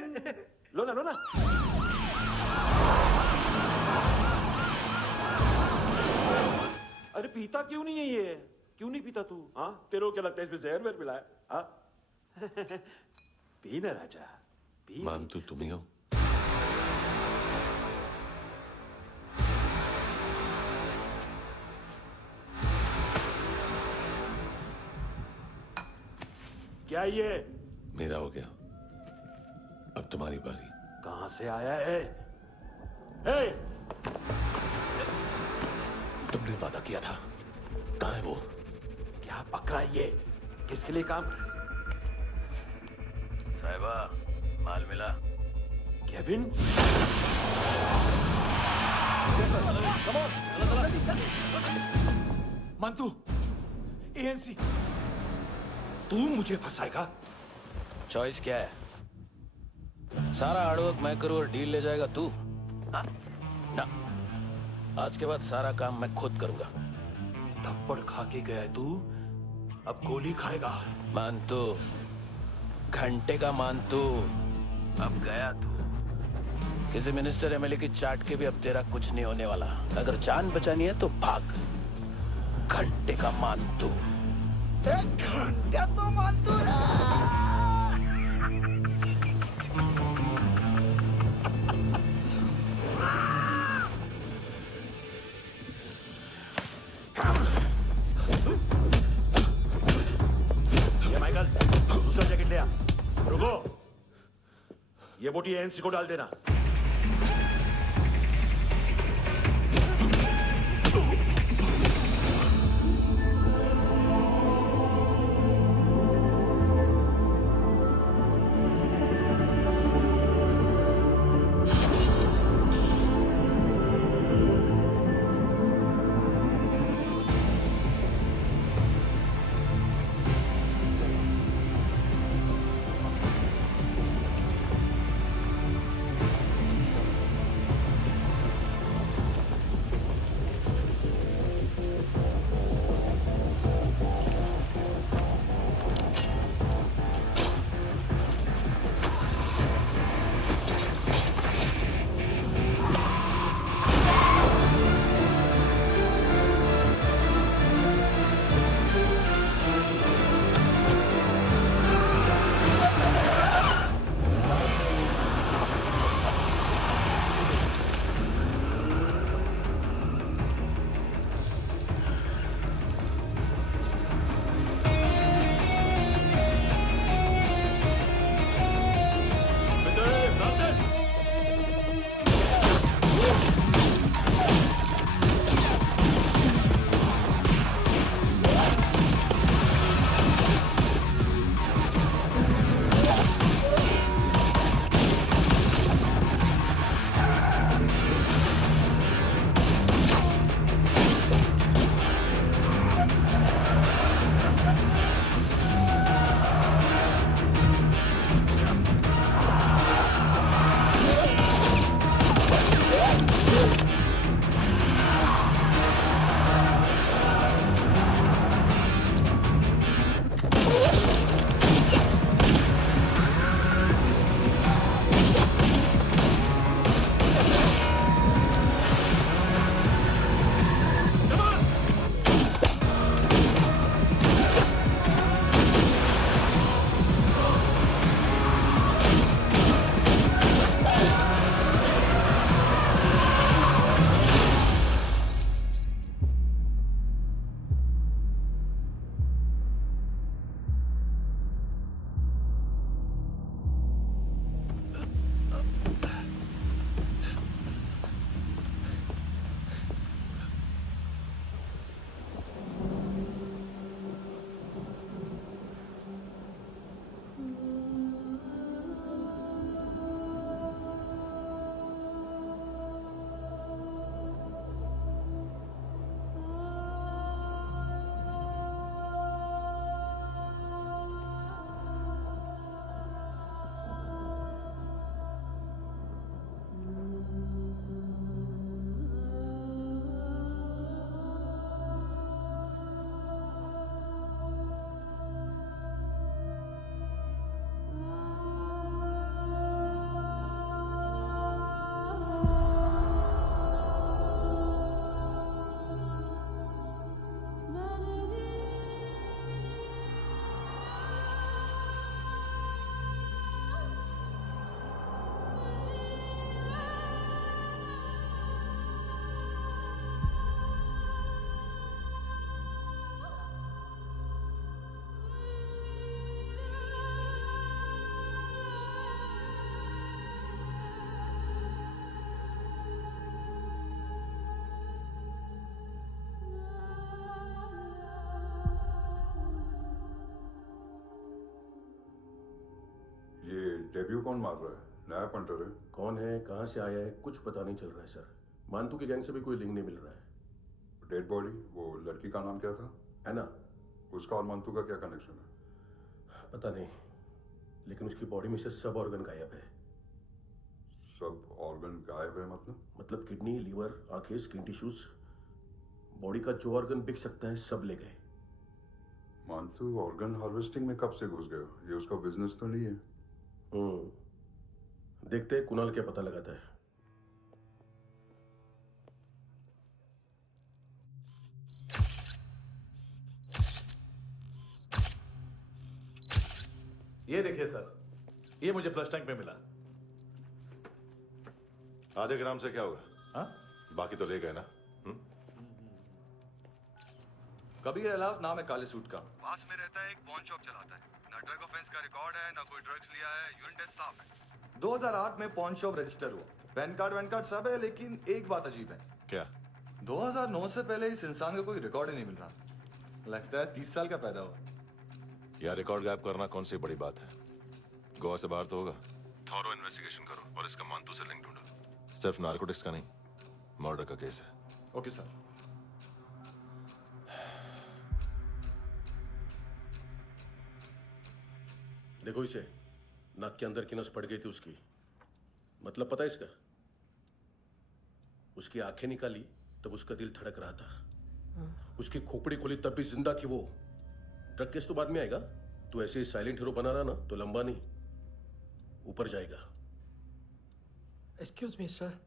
लो ना लो ना। अरे पीता क्यों नहीं है ये? क्यों नहीं पीता तू? हाँ तेरे को क्या लगता है इसमें जहर वहर मिला है? हाँ पी ना राजा पी। मान तू तुम ही हो। क्या ये? मेरा हो गया, अब तुम्हारी बारी। कहां से आया है? ए! तुमने वादा किया था, कहां है वो? क्या पकड़ा ये? किसके लिए काम? साहिबा माल मिला? केविन? मंतू, एएनसी। तू मुझे फंसाएगा? चॉइस क्या है? सारा हार्डवर्क मैं करूं और डील ले जाएगा तू? ना, आज के बाद सारा काम मैं खुद करूंगा। थप्पड़ खा के गया तू, अब गोली खाएगा। मानतू, घंटे का मानतू, अब गया तू। किसी मिनिस्टर एमएलए की चाट के भी अब तेरा कुछ नहीं होने वाला। अगर जान बचानी है तो भाग। घंटे का मानतू। घंटे तो मानतू रे। माइकल, दूसरा जैकेट ले आ। रुको, ये बोटी एएनसी को डाल देना। डेब्यू कौन मार रहा है? नया पंटर है। कौन है, कहाँ से आया है, कुछ पता नहीं चल रहा है सर। मानतू की गैंग से भी कोई लिंक नहीं मिल रहा है। डेड बॉडी, वो लड़की का नाम क्या था? एना। उसका और मंतू का क्या कनेक्शन है? पता नहीं, लेकिन उसकी बॉडी में से सब ऑर्गन गायब है। सब ऑर्गन गायब है मतलब किडनी, लीवर, आंखें, स्किन टिश्यूज, बॉडी का जो ऑर्गन बिक सकता है सब ले गए। मंतू ऑर्गन हार्वेस्टिंग में कब से घुस गया? ये उसका बिजनेस तो नहीं है? देखते हैं कुणाल क्या पता लगाता है। ये देखिए सर, ये मुझे फ्लश टैंक में मिला। आधे ग्राम से क्या होगा? हाँ? बाकी तो ले गए ना? कबीर अलाव नाम है काले सूट का, पास में रहता है, एक पॉन शॉप चलाता है। ना ड्रग ऑफेंस का रिकॉर्ड है, ना कोई ड्रग्स लिया है, यूरिन टेस्ट साफ है। 2008 में पॉन शॉप रजिस्टर हुआ, पैन कार्ड सब है, लेकिन एक बात अजीब है। क्या? 2009 से पहले इस इंसान का कोई रिकॉर्ड ही नहीं मिल रहा। लगता है 30 साल का पैदा हुआ। यार रिकॉर्ड गायब करना कौन सी बड़ी बात है? गोवा से बाहर तो होगा। थॉरो इन्वेस्टिगेशन करो और इसका मंतू से लिंक ढूंढो। सिर्फ नारकोटिक्स का नहीं, मर्डर का केस है। Okay sir. देखो इसे, नाक के अंदर की नस पड़ गई थी उसकी। मतलब पता है इसका? उसकी आंखें निकाली तब उसका दिल धड़क रहा था। उसकी खोपड़ी खोली तब भी जिंदा थी वो। ड्रग केस तो बाद में आएगा। तो ऐसे ही साइलेंट हीरो बना रहा ना तो लंबा नहीं, ऊपर जाएगा। एक्सक्यूज मी सर,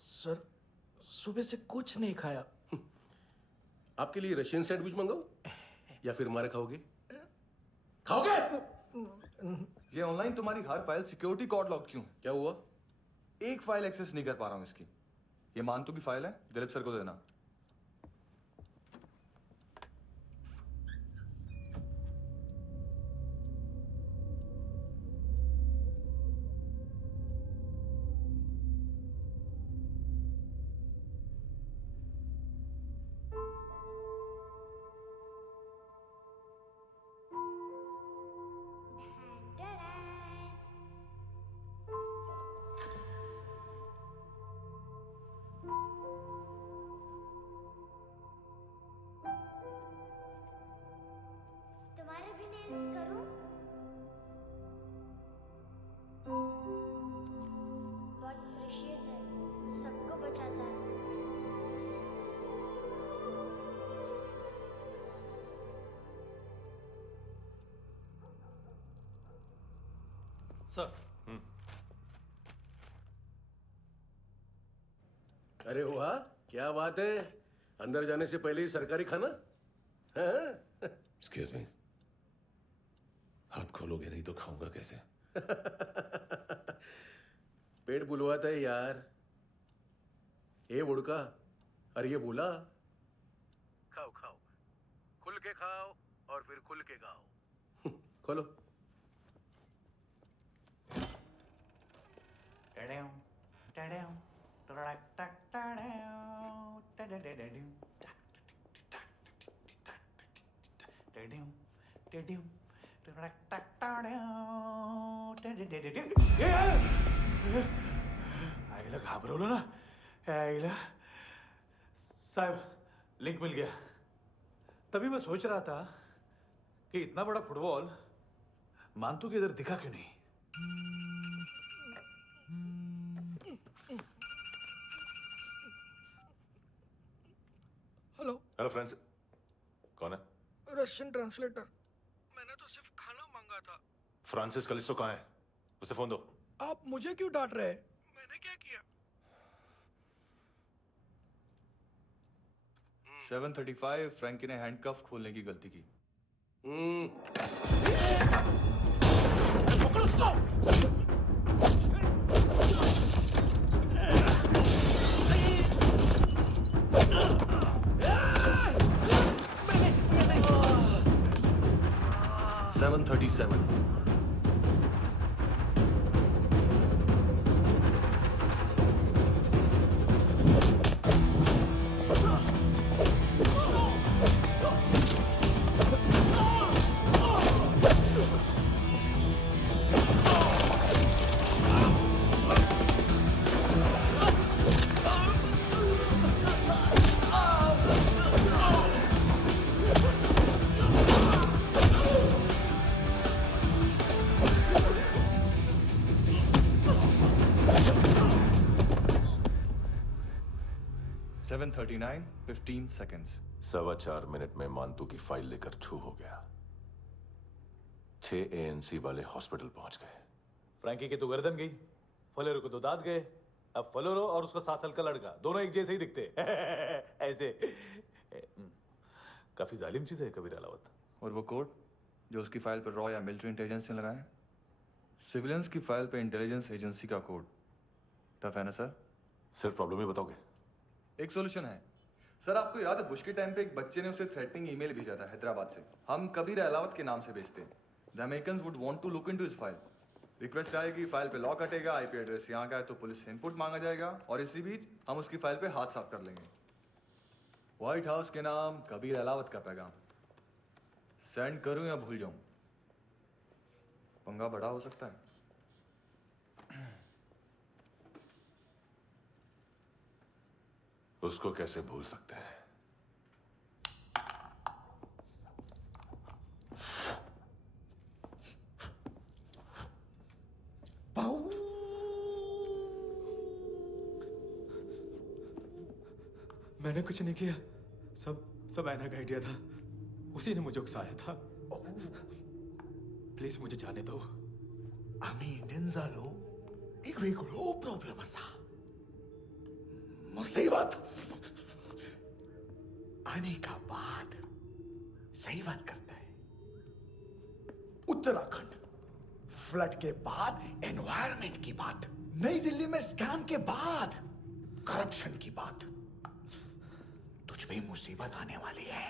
सर सुबह से कुछ नहीं खाया। आपके लिए रशियन सैंडविच मंगाओ या फिर मारे खाओगे? खाओगे? ये ऑनलाइन तुम्हारी हर फाइल सिक्योरिटी कोड लॉक क्यों? क्या हुआ? एक फाइल एक्सेस नहीं कर पा रहा हूं इसकी। ये मानतू की फाइल है, दिलीप सर को देना। तुम्हारे भी नेल्स करूं? बहुत प्रेशियस है, सबको बचाता है। सर। अरे वाह, क्या बात है। अंदर जाने से पहले ही सरकारी खाना। एक्सक्यूज मी, हाथ खोलोगे नहीं तो खाऊंगा कैसे? पेट बुलवाता है यार। ए बुड़का, अरे ये बोला। खाओ खाओ, खुल के खाओ और फिर खुल के खाओ। खोलो। आईला घाबरवलं ना? आईला साहब, लिंक मिल गया। तभी मैं सोच रहा था कि इतना बड़ा फुटबॉल मानतू के इधर दिखा क्यों नहीं? हेलो। हेलो फ्रेंड्स, कौन है? Russian translator. मैंने तो सिर्फ खाना मांगा था। फ्रांसिस कलिस्टो कहाँ है? उसे फोन दो। आप मुझे क्यों डांट रहे हैं? मैंने क्या किया? 735 फ्रैंकी ने हैंडकफ खोलने की गलती की। पकड़ो उसको। 737 737 7:39, 15 seconds. 4.25 मिनट में मानतू की फाइल लेकर छू हो गया। 6 ANC वाले हॉस्पिटल पहुंच गए। फ्रैंकी की तो गर्दन गई, फलेरो को तो दांत गए। अब फलेरो और उसका 7 साल का लड़का दोनों एक जैसे ही दिखते ऐसे। काफी जालिम चीज है कबीर अलावत। और वो कोड जो उसकी फाइल पर रॉ या मिलिट्री इंटेलिजेंस ने लगाया, सिविलियंस की फाइल पे इंटेलिजेंस एजेंसी का कोड। टफ है ना सर? सिर्फ प्रॉब्लम ही बताओगे? एक सॉल्यूशन है सर। आपको याद है बुश के टाइम पे एक बच्चे ने उसे थ्रेटनिंग ईमेल भेजा था हैदराबाद से। हम कबीर अलावत के नाम से भेजते हैं। The Americans would want to look into his file. रिक्वेस्ट आएगी, फाइल पे लॉक हटेगा, आईपी एड्रेस यहाँ का है तो पुलिस से इनपुट मांगा जाएगा और इसी बीच हम उसकी फाइल पे हाथ साफ कर लेंगे। व्हाइट हाउस के नाम कबीर अलावत का पैगाम। सेंड करूं या भूल जाऊं? पंगा बड़ा हो सकता है। उसको कैसे भूल सकते हैं? मैंने कुछ नहीं किया, सब ऐना का आइडिया था। उसी ने मुझे उकसाया था। प्लीज मुझे जाने दो। आम्ही इंडियन झालो एक वेगळो प्रॉब्लेम असा। मुसीबत आने का बाद सही बात करता है। उत्तराखंड फ्लड के बाद एनवायरनमेंट की बात, नई दिल्ली में स्कैम के बाद करप्शन की बात। तुझ पे मुसीबत आने वाली है,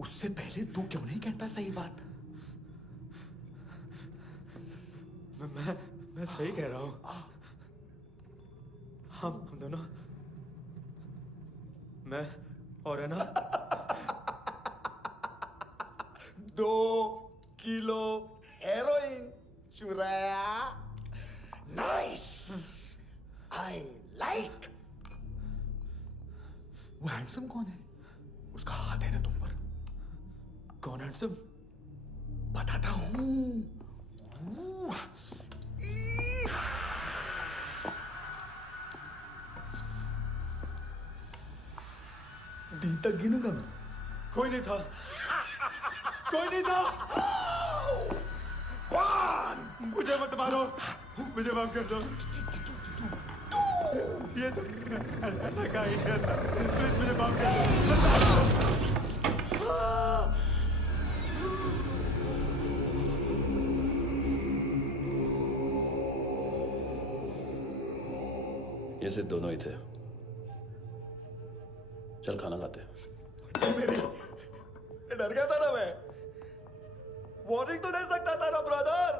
उससे पहले तू क्यों नहीं कहता सही बात? मैं सही कह रहा हूं। हम दोनों, मैं और है ना 2 किलो हेरोइन चुराया। Nice, I like. वो हैंडसम कौन है? उसका हाथ है ना तुम पर? कौन हैंडसम? बताता हूं। दिन तक गिनूंगा मैं। कोई नहीं था, कोई नहीं था। मुझे मत मारो, मुझे माफ कर दो। ये सब ऐना का आइडिया था। प्लीज मुझे माफ कर दो। ये सिर्फ दोनों ही थे। चल खाना खाते। डर गया था ना मैं। वार्निंग तो दे सकता था ना ब्रदर।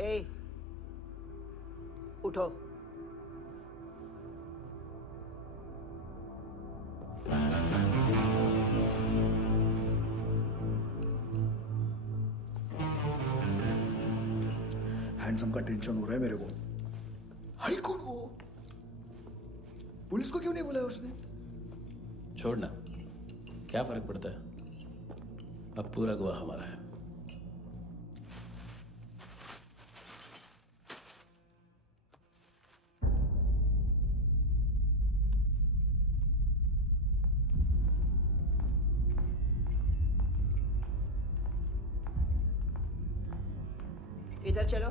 ए, उठो। हैंडसम का टेंशन हो रहा है मेरे को। हाई कौन वो? पुलिस को क्यों नहीं बुलाया उसने? छोड़ना, क्या फर्क पड़ता है? अब पूरा गवाह हमारा है। इधर चलो।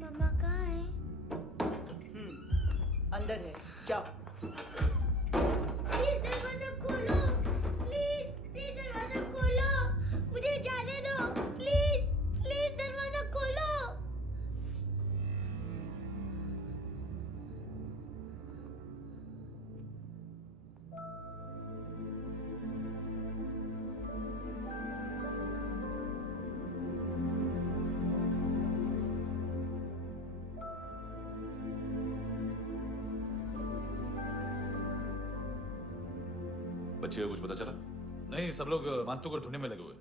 मम्मा कहाँ है? अंदर है, जाओ। प्लीज दरवाजा खोलो। प्लीज दरवाजा खोलो। मुझे जाने दो। प्लीज दरवाजा खोलो। बच्चे को कुछ पता चला? नहीं, सब लोग मानतू को ढूंढने में लगे हुए।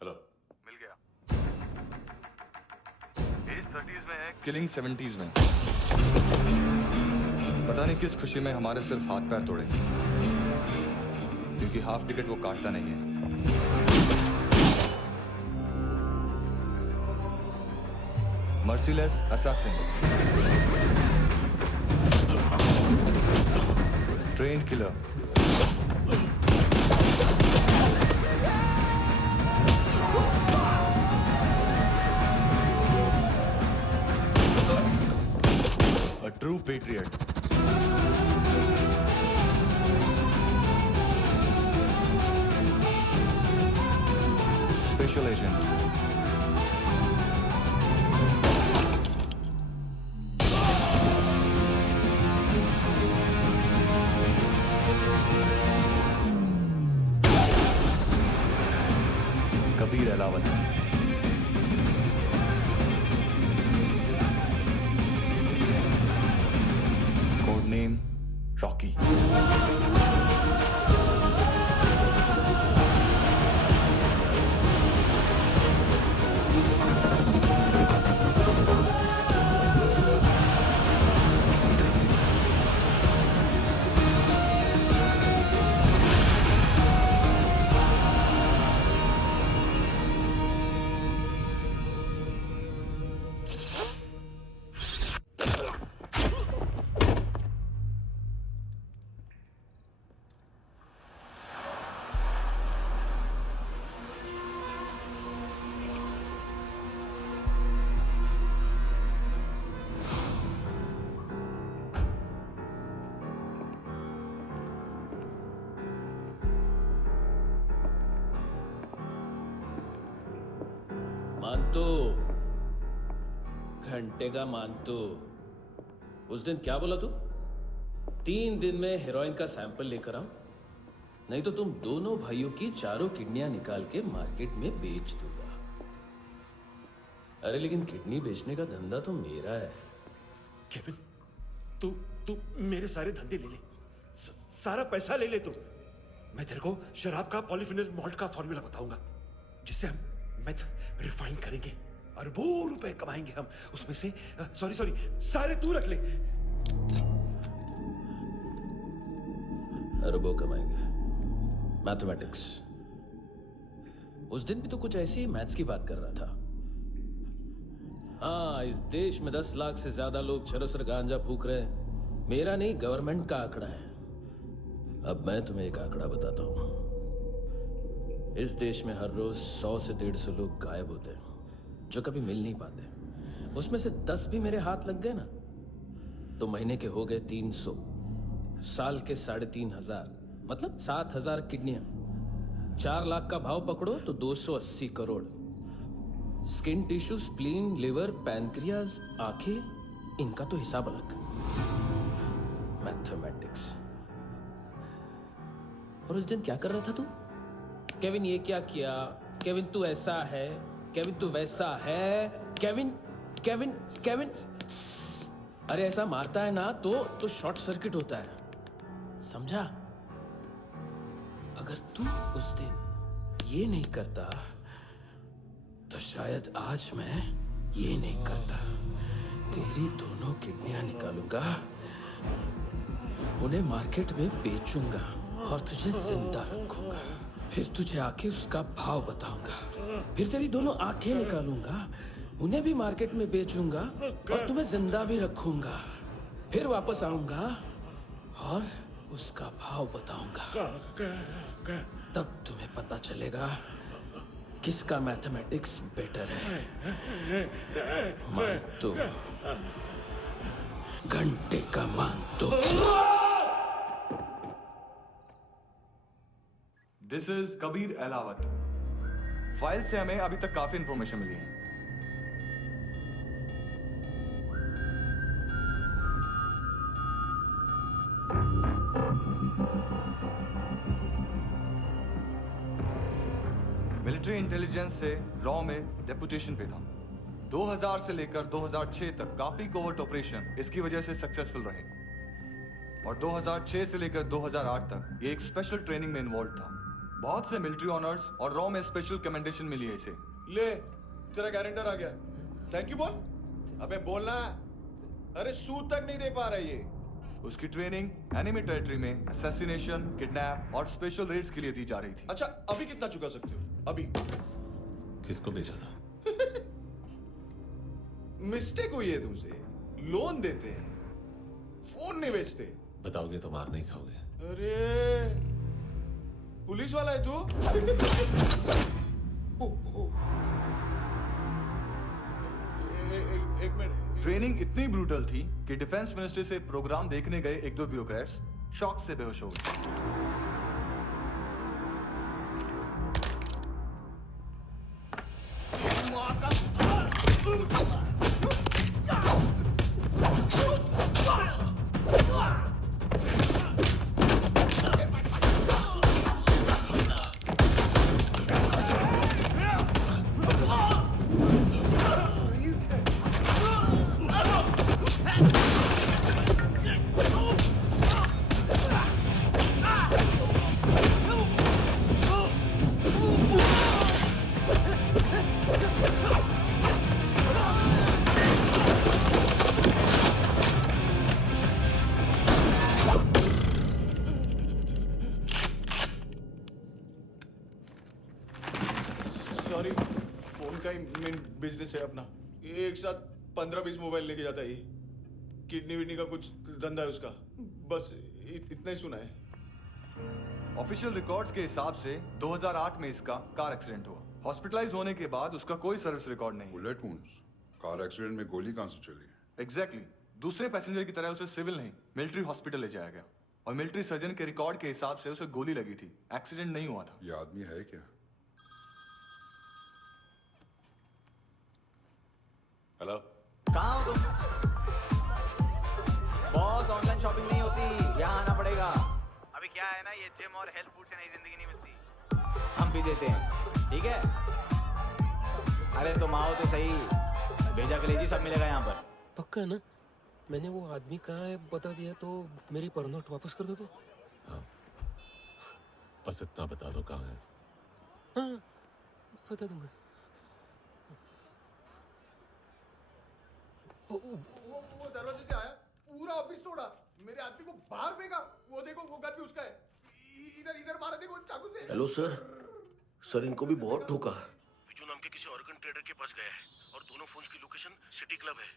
हेलो, मिल गया। एज 30s में है, किलिंग 70s में। पता नहीं किस खुशी में हमारे सिर्फ हाथ पैर तोड़े, क्योंकि हाफ टिकट वो काटता नहीं है। Merciless assassin, trained killer, a true patriot. Special agent. Kabir Alawat. Code name Rocky. मानतो, घंटे का मानतो। उस दिन क्या बोला तू? 3 दिन में हेरोइन का सैंपल लेकर आओ, नहीं तो तुम दोनों भाइयों की चारों किडनियां निकाल के मार्केट में बेच दूंगा। अरे लेकिन किडनी बेचने का धंधा तो मेरा है। केविन, तू मेरे सारे धंधे ले ले, सारा पैसा ले ले तू। मैं तेरे को शराब का पॉलीफिनल मॉल्ट का फॉर्मूला बताऊंगा, जिससे हम मेथ रिफाइन करेंगे, अरबों रुपए कमाएंगे हम उसमें से। सॉरी सारे तू रख ले। अरबों कमाएंगे, मैथमेटिक्स। उस दिन भी तो कुछ ऐसी मैथ्स की बात कर रहा था। हाँ, इस देश में 10 लाख से ज्यादा लोग चरस और गांजा फूक रहे हैं। मेरा नहीं, गवर्नमेंट का आंकड़ा है। अब मैं तुम्हें एक आंकड़ा बताता हूं। इस देश में हर रोज 100 से 150 लोग गायब होते हैं, जो कभी मिल नहीं पाते। उसमें से 10 भी मेरे हाथ लग गए ना, तो महीने के हो गए 300, साल के 3500, मतलब 7000 किडनियां। 4 लाख का भाव पकड़ो तो 280 crore. Skin tissue, spleen, liver, pancreas, आंखें, इनका तो हिसाब अलग। मैथमेटिक्स। और उस दिन क्या कर रहा था तू? केविन ये क्या किया, केविन तू ऐसा है, केविन तू वैसा है, केविन केविन केविन। अरे ऐसा मारता है ना तो शॉर्ट सर्किट होता है, समझा? अगर तू उस दिन ये नहीं करता तो शायद आज मैं ये नहीं करता। तेरी दोनों किडनियां निकालूंगा, उन्हें मार्केट में बेचूंगा और तुझे जिंदा रखूंगा। फिर तुझे आके उसका भाव बताऊंगा। फिर तेरी दोनों आंखें निकालूंगा, उन्हें भी मार्केट में बेचूंगा और तुम्हें जिंदा भी रखूंगा। फिर वापस आऊंगा और उसका भाव बताऊंगा। तब तुम्हें पता चलेगा किसका मैथमेटिक्स बेटर है। मानतो, घंटे का मानतो। This is Kabir Ahlawat. File से हमें अभी तक काफी इंफॉर्मेशन मिली है। मिलिट्री इंटेलिजेंस से रॉ में डेपुटेशन पे था। 2000 से लेकर 2006 तक काफी कोवर्ट ऑपरेशन इसकी वजह से सक्सेसफुल रहे, और 2006 से लेकर 2008 तक ये एक स्पेशल ट्रेनिंग में इन्वॉल्व था। बहुत से मिलिट्री ऑनर्स और रॉ में स्पेशल कमेंडेशन मिली है इसे। ले, तेरा गारंटर आ गया। थैंक यू बोल। अबे बोलना। अरे सूद तक नहीं दे पा रहा ये। उसकी ट्रेनिंग एनिमी टेरिटरी में असैसिनेशन, किडनैप और स्पेशल रेड्स के लिए दी जा रही थी। अच्छा, अभी कितना चुका सकते हो? अभी किसको भेजा था? मिस्टेक हुई है तुमसे। लोन देते हैं, फोन नहीं बेचते। बताओगे तो मार नहीं खाओगे। अरे पुलिस वाला है तू? एक मिनट। ट्रेनिंग इतनी ब्रूटल थी कि डिफेंस मिनिस्ट्री से प्रोग्राम देखने गए एक दो ब्यूरोक्रेट्स शॉक से बेहोश हो गए। सॉरी, फोन का ही मेन बिजनेस है अपना। एक साथ 15-20 मोबाइल लेके जाता है ये। किडनी विडनी का कुछ धंधा है उसका। बस इतना ही सुना है। ऑफिशियल रिकॉर्ड्स के हिसाब से 2008 में इसका कार एक्सीडेंट हुआ। हॉस्पिटलाइज होने के बाद उसका कोई सर्विस रिकॉर्ड नहीं। Bullet wounds. कार एक्सीडेंट में गोली कहां से चली? एग्जैक्टली। दूसरे पैसेंजर की तरह उसे सिविल नहीं, मिलिट्री हॉस्पिटल ले जाया गया और मिलिट्री सर्जन के रिकॉर्ड के हिसाब से उसे गोली लगी थी। एक्सीडेंट नहीं हुआ था। ये आदमी है क्या? हेलो, कहाँ हो तुम? बॉस, ऑनलाइन शॉपिंग नहीं होती, यहाँ आना पड़ेगा। अभी क्या है ना, ये जिम और हेल्थ फूड से नई जिंदगी नहीं मिलती। हम भी देते हैं, ठीक है? अरे तुम आओ तो सही, भेजा कलेजी सब मिलेगा यहाँ पर। पक्का ना? मैंने वो आदमी कहाँ है बता दिया तो मेरी पर नोट वापस कर दोगे? हाँ, बस इतना बता दो कहाँ है। हाँ, बता दूंगा। वो दरवाजे से आया, पूरा ऑफिस तोड़ा, मेरे आदमी को बाहर फेंका। वो देखो, वो गन भी उसका है। इधर मारा, देखो चाकू से। हेलो सर, सर इनको भी बहुत ठोका। विजू नाम के किसी ऑर्गन ट्रेडर के पास गया है और दोनों फोन्स की लोकेशन सिटी क्लब है।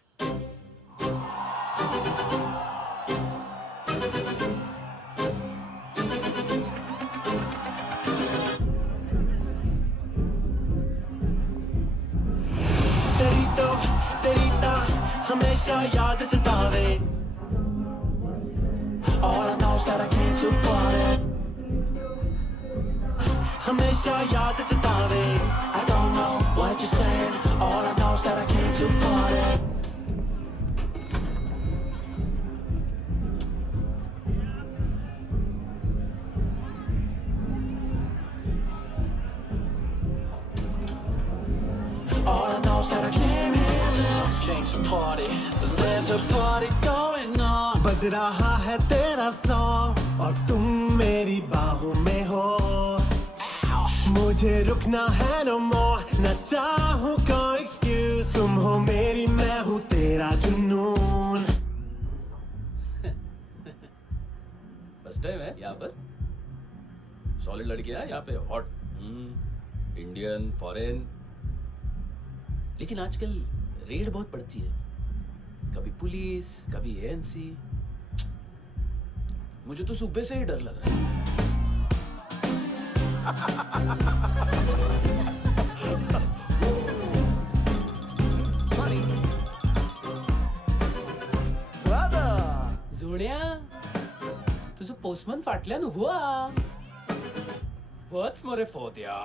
तेरी तो हमेशा याद सतावे। All I know is that I came too far. हमेशा याद सतावे। I don't know what you're saying. All I know is that I came too far. All I know is that I came here. Came to party. There's a party going on. बज रहा है तेरा सॉन्ग और तुम मेरी बाहों में हो। मुझे रुकना है no more, न चाहूँ कोई excuse। तुम हो मेरी, मैं हूँ तेरा जुनून। फर्स्ट टाइम है यहाँ पर। सॉलिड लड़कियां यहाँ पे हॉट, इंडियन, फॉरेन। लेकिन आजकल रेड बहुत पड़ती है, कभी पुलिस, कभी एएनसी। मुझे तो सुबह से ही डर लग रहा है। सॉरी जोड्या, तुझं पोस्टमन फाटल्यान हुआ. वच मरे फोद्या.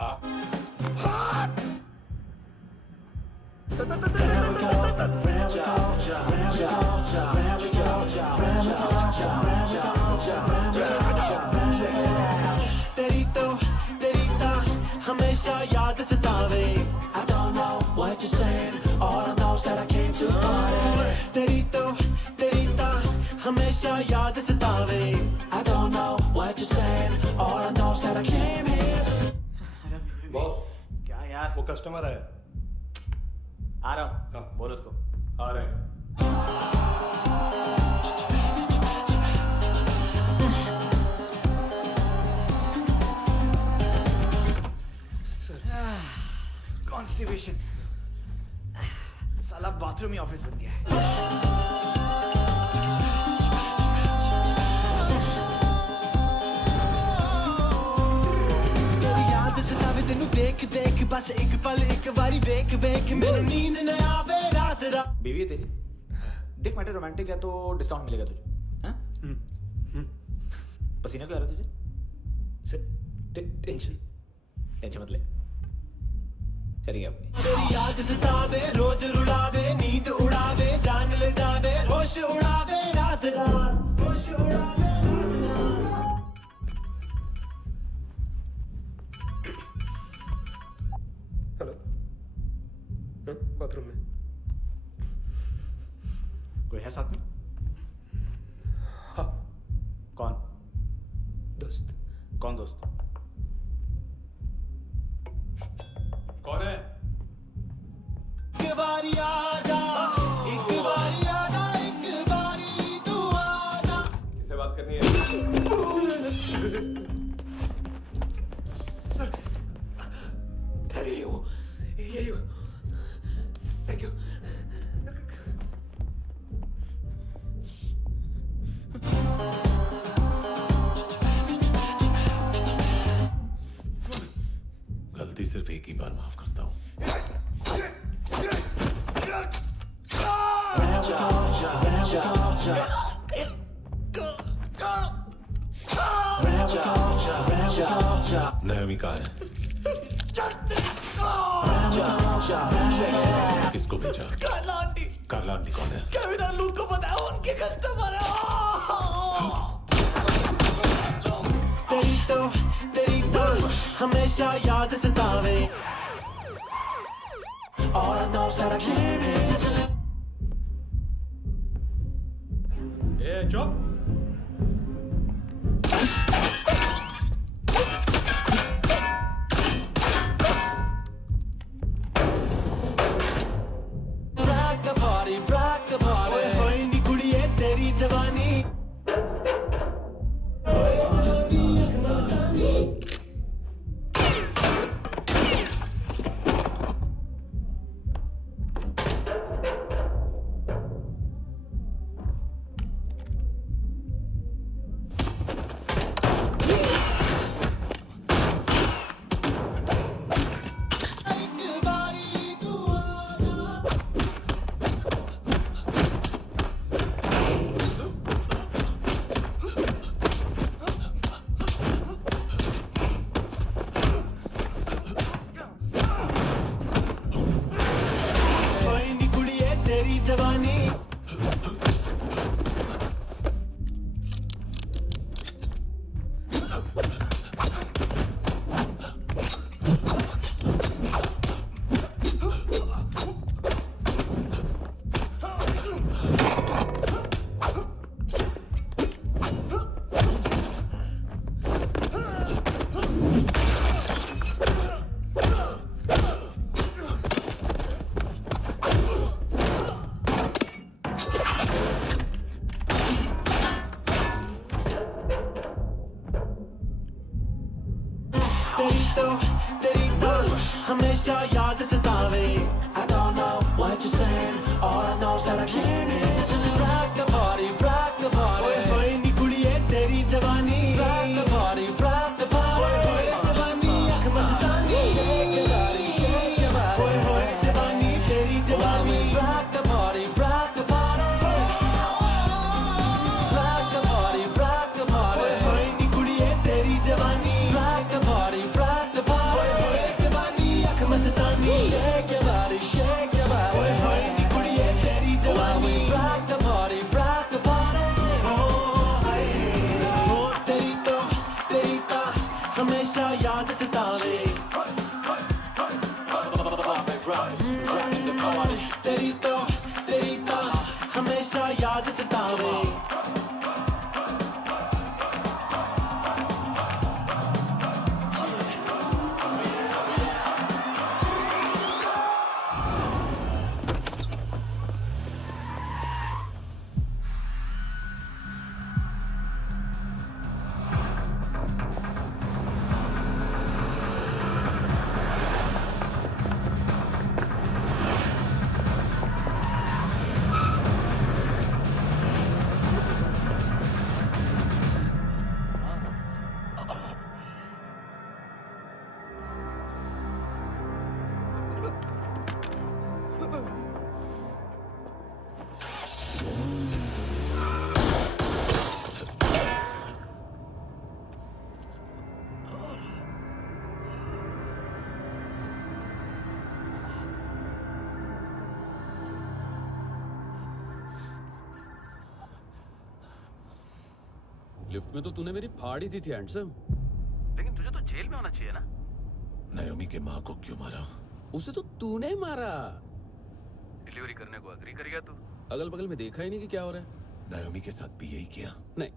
तेरी तो हमेशा याद सतावे. I don't know what you're saying. All I know is that I came to party. तेरी तो हमेशा याद सतावे. I don't know what you're saying. All I know is that I came here. Boss, क्या यार? वो कस्टमर है. आ रहा हूँ. बोल उसको. आ रहे हैं. बाथरूम ही ऑफिस बन गया है। तेरी याद सतावे तेनू देख देख बस एक पल एक बारी वेख वेख मैनू नींद न आवे रात रात। बीवी है तेरी? देख मैटर रोमांटिक है तो डिस्काउंट मिलेगा तुझे। हाँ? पसीना क्यों आ रहा है तुझे? टेंशन मत ले, चली गया अपनी। तेरी याद सतावे रोज रुलावे नींद उड़ावे जान ले जावे होश उड़ावे रात रात होश उड़ावे। हेलो, बाथरूम में कोई है साथ में? हाँ। कौन? दोस्त। कौन दोस्त? कौन है? एक बारी आजा, एक बारी आजा, एक बारी तू आजा। किससे बात करनी है? सर यही हो। Thank you. गलती सिर्फ एक ही बार माफ करता हूं। नयमी कहाँ है? किसको भेजा? कार्ला आंटी कौन है? कविता लूक को बताया उनके कस्टमर है। तेरी तो हमेशा याद सतावे। All I know is that I came here to live. चुप। rock the party. होए नी कुड़िए तेरी जवानी। जवानी तेरी तो हमेशा याद सतावे। I don't know what you're saying, all I know is that I came here to rock the party, rock the party. होए नी कुड़िए तेरी जवानी, rock the party, rock the party. होए जवानी आँख मस्तानी, shake your body, shake your body. होए जवानी तेरी जवानी, rock the party, rock the party. Rock the party, rock the party. होए नी कुड़िए तेरी जवानी, rock the party, rock the party. Shake your body, shake your body. होए नी कुड़िए तेरी जवानी, rock the party, rock the party. Lift में तो तूने मेरी फाड़ ही दी थी हैंडसम। लेकिन तुझे तो जेल में होना चाहिए ना। नायोमी के माँ को क्यों मारा? उसे तो तूने मारा। डिलीवरी करने को अग्री कर गया तू। अगल बगल में देखा ही नहीं कि क्या हो रहा है। नायोमी के साथ भी यही किया? नहीं,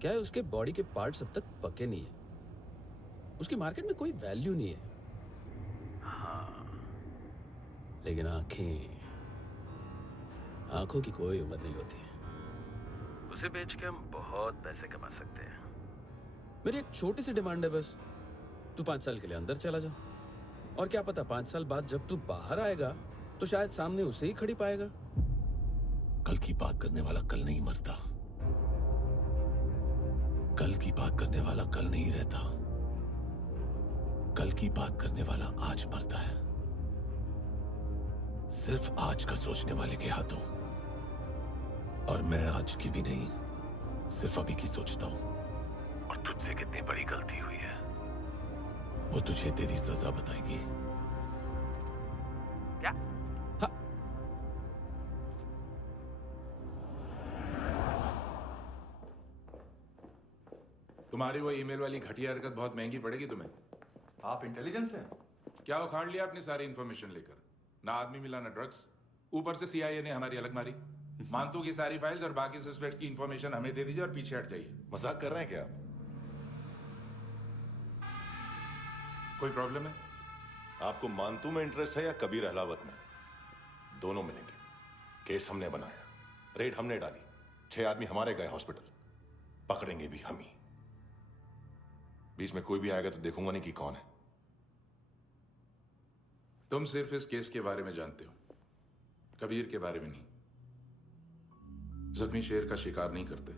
क्या है उसके बॉडी के पार्ट्स अब तक पके नहीं है, उसकी मार्केट में कोई वैल्यू नहीं है। हाँ। लेकिन आंखों की कोई उम्र नहीं होती है। उसे बेच के हम बहुत पैसे कमा सकते हैं। मेरी एक छोटी सी डिमांड है बस, तू 5 साल के लिए अंदर चला जा, और क्या पता 5 साल बाद जब तू बाहर आएगा तो शायद सामने उसे ही खड़ी पाएगा। कल की बात करने वाला कल नहीं मरता, कल की बात करने वाला कल नहीं रहता, कल की बात करने वाला आज मरता है। सिर्फ आज का सोचने वाले के हाथों। और मैं आज की भी नहीं, सिर्फ अभी की सोचता हूं। और तुझसे कितनी बड़ी गलती हुई है वो तुझे तेरी सजा बताएगी। क्या? हाँ। तुम्हारी वो ईमेल वाली घटिया हरकत बहुत महंगी पड़ेगी तुम्हें। आप इंटेलिजेंस हैं? क्या उखाड़ लिया अपनी सारी इंफॉर्मेशन लेकर? ना आदमी मिला ना ड्रग्स, ऊपर से CIA ने हमारी अलग मारी। मानतू की सारी फाइल्स और बाकी सस्पेक्ट की इंफॉर्मेशन हमें दे दीजिए और पीछे हट जाइए। मजाक कर रहे हैं क्या आप? कोई प्रॉब्लम है? आपको मानतू में इंटरेस्ट है या कबीर अहलावत में? दोनों मिलेंगे। केस हमने बनाया, रेड हमने डाली, 6 आदमी हमारे गए हॉस्पिटल, पकड़ेंगे भी हम ही। बीच में कोई भी आएगा तो देखूंगा नहीं कि कौन है। तुम सिर्फ इस केस के बारे में जानते हो, कबीर के बारे में नहीं। जख्मी शेर का शिकार नहीं करते।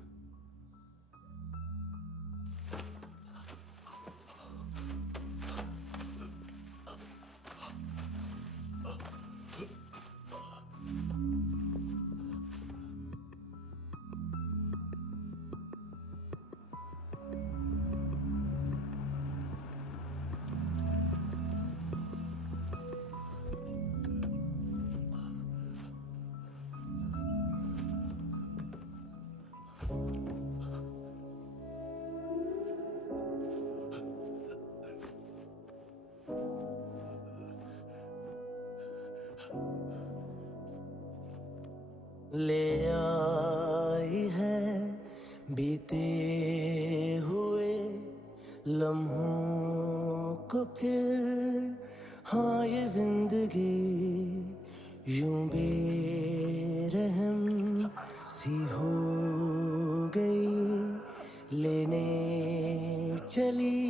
ले आई है बीते हुए लम्हों को फिर, हाँ ये जिंदगी यूं बेरहम सी हो गई, लेने चली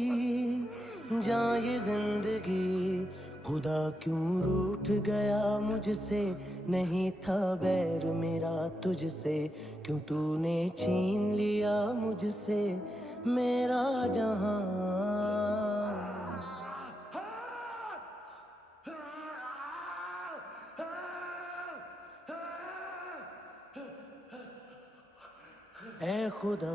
जा ये जिंदगी। खुदा क्यों रूठ गया मुझसे, नहीं था बैर मेरा तुझसे, क्यों तूने छीन लिया मुझसे मेरा जहां। ऐ खुदा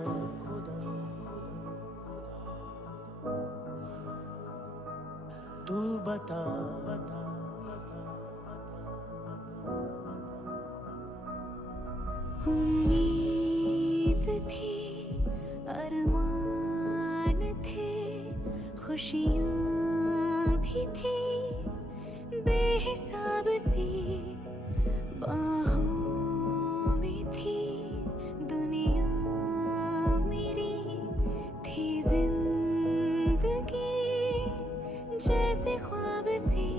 तू बता उम्मीद थी, अरमान थे, खुशियाँ भी थी बेहिसाब सी, बाहों में थी दुनिया मेरी, थी जिंदगी जैसे ख्वाब सी,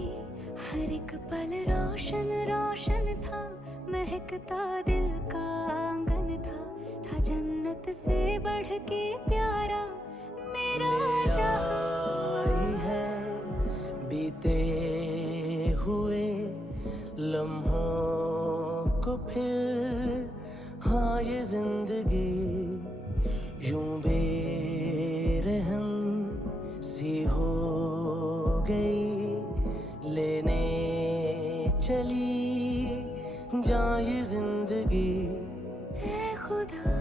हर एक पल रोशन रोशन था, महकता दिल का आंगन था जन्नत से बढ़ के प्यारा मेरा जहां है बीते हुए लम्हों को फिर, हाँ ये जिंदगी यूं बेरहम सी हो गई, लेने चली जा ये जिंदगी। ऐ खुदा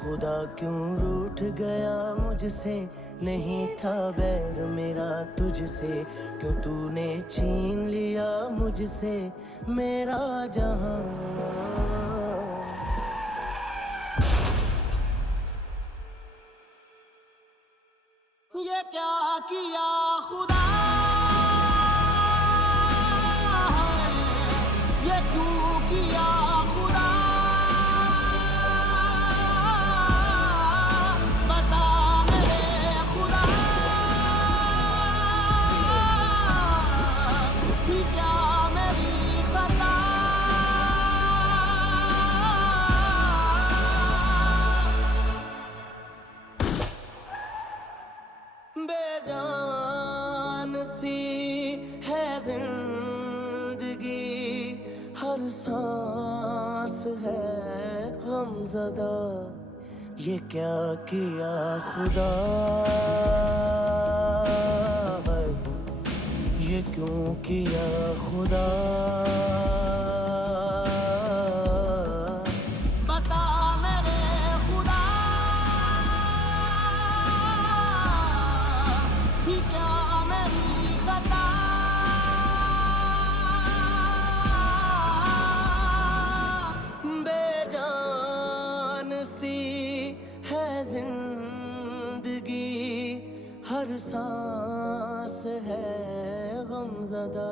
खुदा क्यों रूठ गया मुझसे, नहीं था बैर मेरा तुझसे, क्यों तूने छीन लिया मुझसे मेरा जहां। क्या किया खुदा ये क्यों किया खुदा बता मेरे खुदा कि क्या मेरी खता बेजान सी है जिंदगी हर सांस है गमज़दा ये क्या किया खुदा ये क्यों किया खुदा बता मेरे खुदा कि क्या मेरी खता बेजान सी है जिंदगी हर सांस है गमज़दा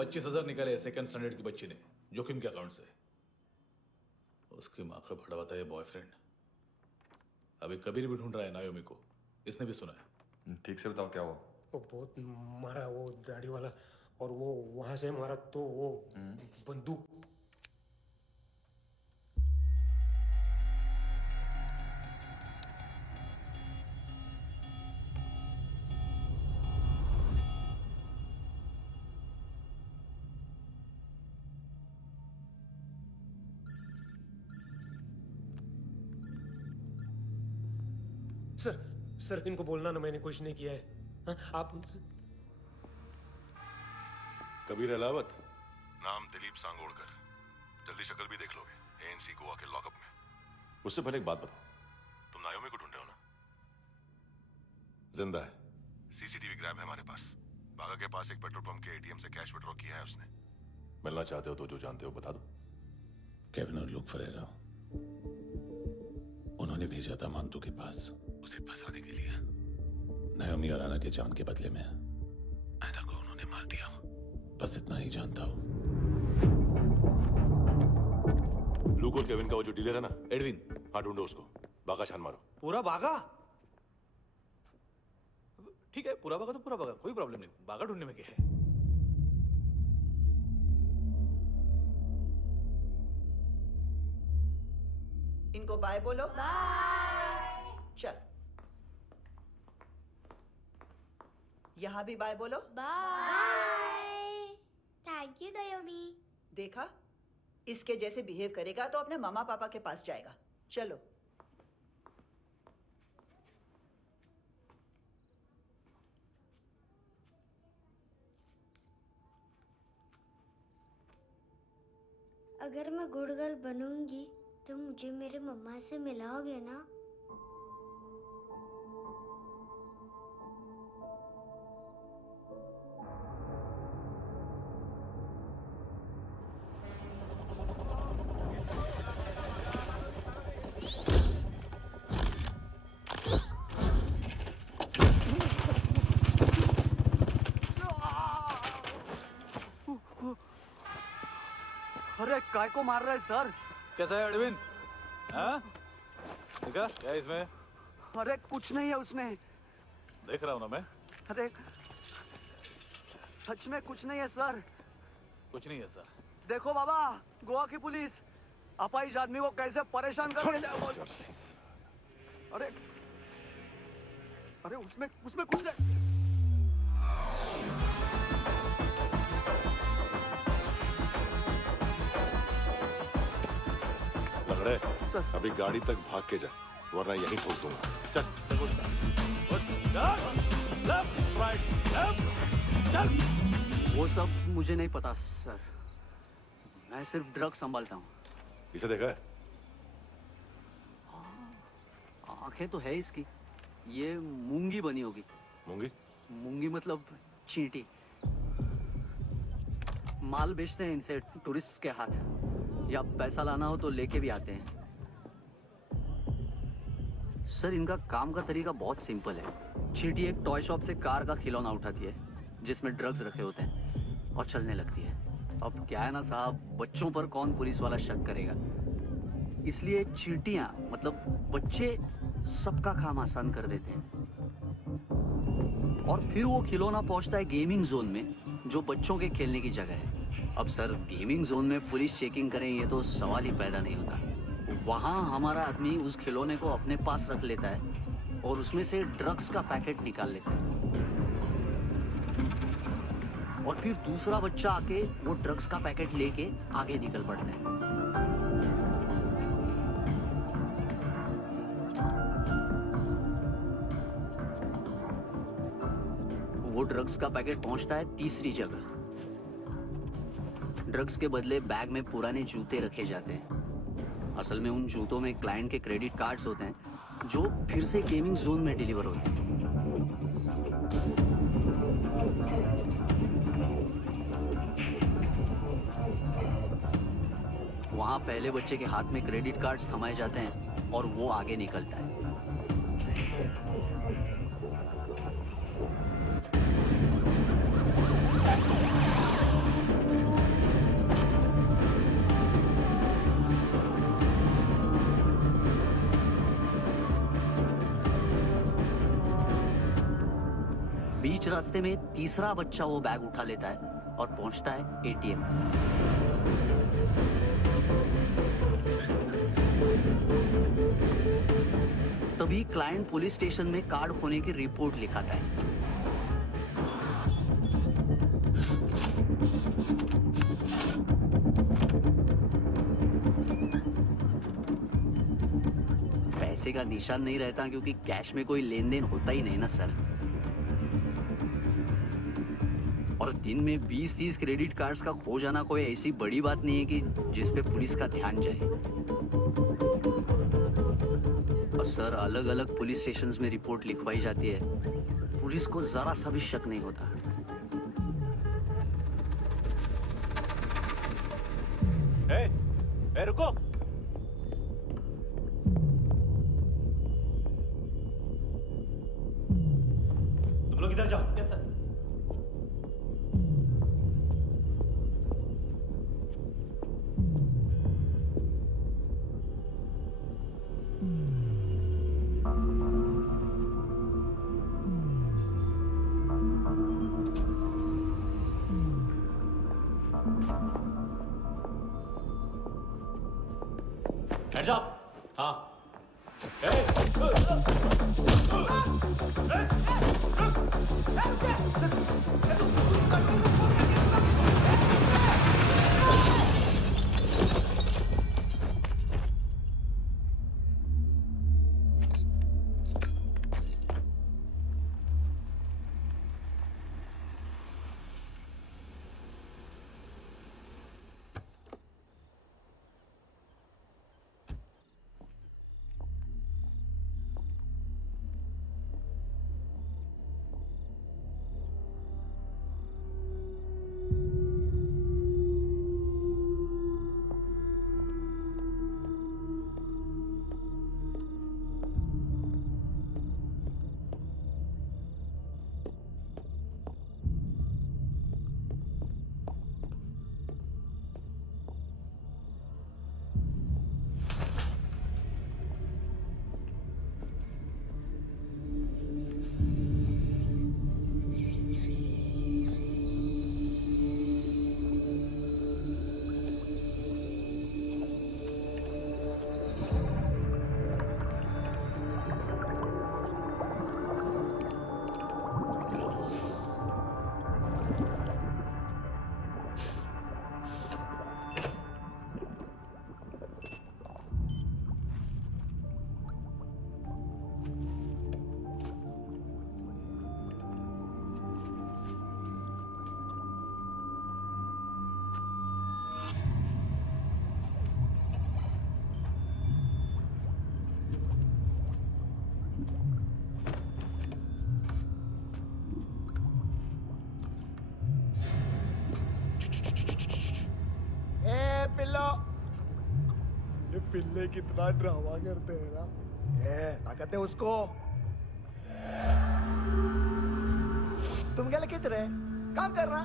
$25,000 निकाले सेकंड स्टैंडर्ड की बच्ची ने जोखिम के अकाउंट से। उसकी माँ का भड़ा हुआ ये बॉयफ्रेंड अभी कबीर भी ढूंढ रहा है नायोमी को। इसने भी सुना है। ठीक से बताओ क्या हुआ। वो बहुत मारा वो दाढ़ी वाला, और वो वहां से मारा तो वो बंदूक। सर सर इनको बोलना ना मैंने कुछ नहीं किया है। हाँ, आप उनसे कबीर अलावत, नाम दिलीप सांगोड़कर। जल्दी शक्ल भी देख लोगे एएनसी गोवा के लॉकअप में। मुझसे पहले एक बात बताओ, तुम नायोमी को ढूंढ रहे हो ना? जिंदा है, सीसीटीवी ग्रैब है हमारे पास। बागा के पास एक पेट्रोल पंप के एटीएम से कैश विड्रॉ किया है उसने। मिलना चाहते हो तो जो जानते हो बता दो। केविन और लुक फरेरा, उन्होंने भेजा था मांतू के पास उसे फंसाने के लिए। नायोमी अराना के जान के बदले में ऐना को उन्होंने मार दिया। बस इतना ही जानता हूं। लूक और केविन का वो जो डीलर है ना, एडविन, हाँ ढूंढो उसको। बागा छान मारो। पूरा बागा? ठीक है, पूरा बागा तो पूरा बागा, कोई प्रॉब्लम नहीं। बागा ढूंढने में क्या है? इनको बाय बोलो। बाय। चल, यहां भी बाय बोलो। बाय। Thank you नायोमी। देखा, इसके जैसे बिहेव करेगा तो अपने मामा पापा के पास जाएगा। चलो। अगर मैं गुड गर्ल बनूंगी तो मुझे मेरे मम्मा से मिलाओगे ना? अरे काय को मार रहा है सर? कैसा है एडविन? हाँ? देखा क्या इसमें? अरे कुछ नहीं है उसमें। देख रहा हूं ना मैं। अरे सच में कुछ नहीं है सर। कुछ नहीं है सर। देखो बाबा, गोवा की पुलिस अपाइज आदमी को कैसे परेशान कर रही है। अरे अरे उसमें कुछ नहीं। लंगड़े, अभी गाड़ी तक भाग के जा, वरना यहीं ठोक दूंगा। चल। वो सब मुझे नहीं पता सर, मैं सिर्फ ड्रग संभालता हूँ। इसे देखा है? आंखें तो है इसकी, ये मूंगी बनी होगी। मूंगी? मूंगी मतलब चींटी। माल बेचते हैं इनसे टूरिस्ट के हाथ, या पैसा लाना हो तो लेके भी आते हैं। सर इनका काम का तरीका बहुत सिंपल है। चींटी एक टॉय शॉप से कार का खिलौना उठाती है जिसमें ड्रग्स रखे होते हैं और चलने लगती है। अब क्या है ना साहब, बच्चों पर कौन पुलिस वाला शक करेगा, इसलिए चींटियां मतलब बच्चे सबका काम आसान कर देते हैं। और फिर वो खिलौना पहुंचता है गेमिंग जोन में, जो बच्चों के खेलने की जगह है। अब सर गेमिंग जोन में पुलिस चेकिंग करें ये तो सवाल ही पैदा नहीं होता। वहां हमारा आदमी उस खिलौने को अपने पास रख लेता है और उसमें से ड्रग्स का पैकेट निकाल लेता है, और फिर दूसरा बच्चा आके वो ड्रग्स का पैकेट लेके आगे निकल पड़ता है। वो ड्रग्स का पैकेट पहुंचता है तीसरी जगह। ड्रग्स के बदले बैग में पुराने जूते रखे जाते हैं। असल में उन जूतों में क्लाइंट के क्रेडिट कार्ड्स होते हैं जो फिर से गेमिंग जोन में डिलीवर होते हैं। वहां पहले बच्चे के हाथ में क्रेडिट कार्ड्स थमाए जाते हैं और वो आगे निकलता है। बीच रास्ते में तीसरा बच्चा वो बैग उठा लेता है और पहुंचता है एटीएम। तभी क्लाइंट पुलिस स्टेशन में कार्ड खोने की रिपोर्ट लिखाता है। पैसे का निशान नहीं रहता क्योंकि कैश में कोई लेन देन होता ही नहीं ना सर। और दिन में 20-30 क्रेडिट कार्ड्स का खो जाना कोई ऐसी बड़ी बात नहीं है कि जिस पे पुलिस का ध्यान जाए। और सर अलग अलग पुलिस स्टेशंस में रिपोर्ट लिखवाई जाती है, पुलिस को जरा सा भी शक नहीं होता। ए, रुको। तुम लोग इधर जाओ। Yes sir. Hands up! हाँ। ये पिल्ले कितना ड्रामा करते हैं ना। ये ताकत है उसको। तुम क्या किधर है? काम कर रहा?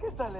¿Qué tal,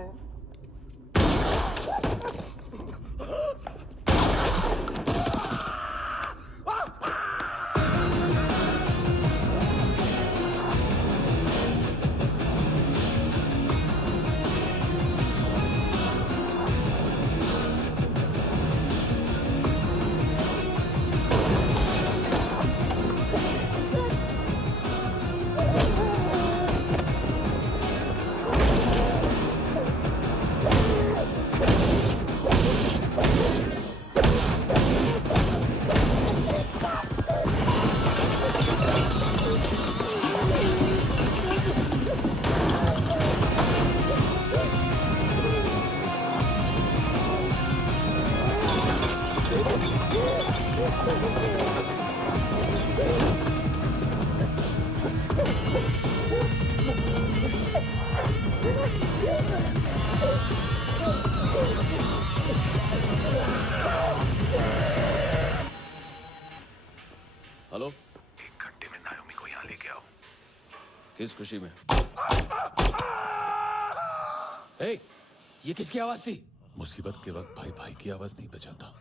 हेलो, 1 घंटे में नायोमी को यहाँ लेके आओ। किस खुशी में? ए, ये किसकी आवाज थी? मुसीबत के वक्त भाई भाई की आवाज नहीं पहचानता।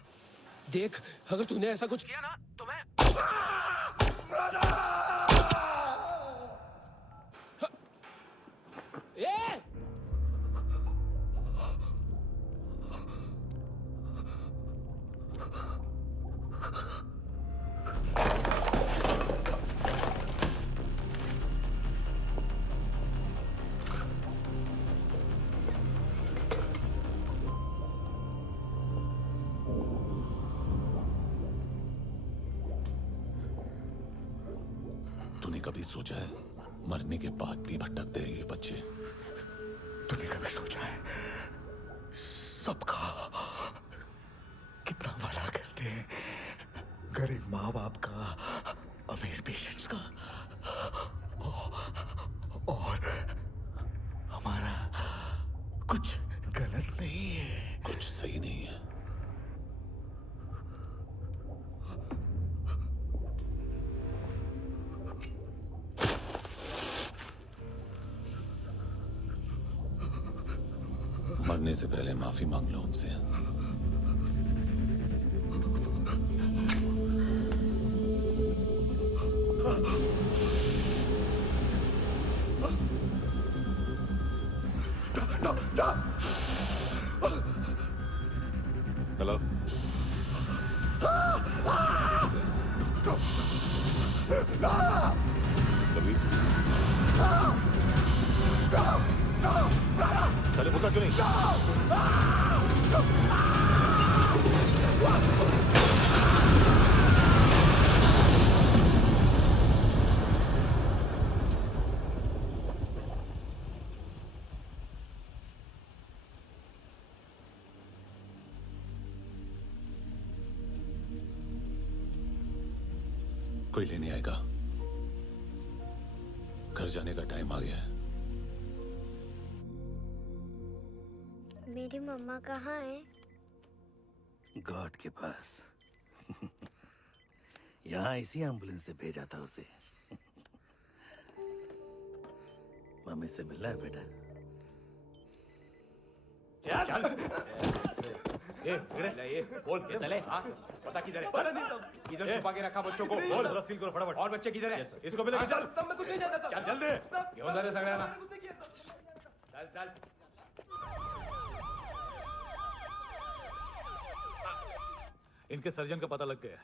देख, अगर तूने ऐसा कुछ किया ना तो मैं ए! तूने कभी सोचा है मरने के बाद भी भटकते हैं ये बच्चे? तूने कभी सोचा है सबका कितना भला करते हैं? गरीब माँ बाप का, अमीर पेशेंट्स का, और हमारा कुछ गलत नहीं है, कुछ सही नहीं है। मरने से पहले माफी मांग लो उनसे। हेलो, कभी चले पुता क्यों नहीं? कोई लेने आएगा? घर घर जाने का टाइम आ गया है। मेरी मम्मा कहाँ है? गॉड के पास। यहाँ इसी एम्बुलेंस से भेजा था उसे। मम्मी से मिलना है बेटा। चल ये बोल ये चले। हाँ पता किधर है? पता नहीं सब। इधर छुपा के रखा बच्चों को। बोल जरा सील करो फटाफट। और बच्चे किधर है? इसको भी लेके चल। सब में कुछ नहीं जाता सब। चल जल्दी। घेऊन जा रे सगळ्यांना। चल चल। इनके सर्जन का पता लग गया।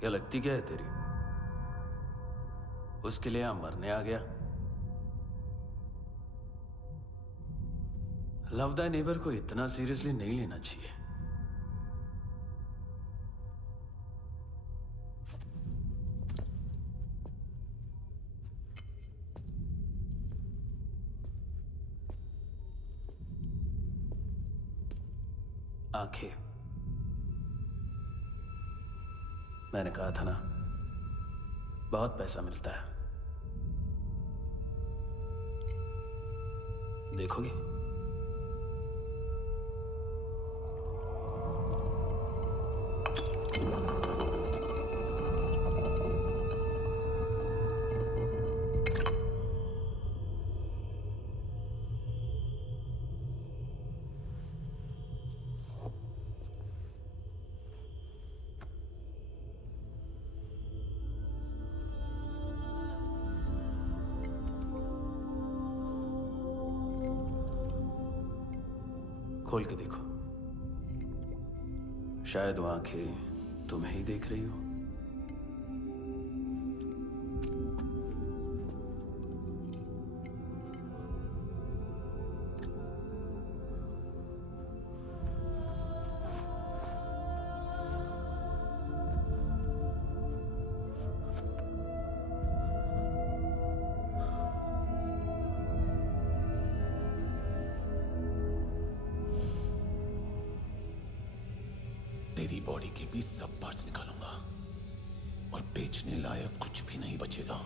क्या लगती क्या है तेरी? उसके लिए यहां मरने आ गया? लव द नेबर को इतना सीरियसली नहीं लेना चाहिए। आंखें, मैंने कहा था ना, बहुत पैसा मिलता है। देखोगे? खोल के देखो, शायद वो आंखें तुम्हें ही देख रही हो। तेरी बॉडी के भी सब पार्ट्स निकालूंगा और बेचने लायक कुछ भी नहीं बचेगा।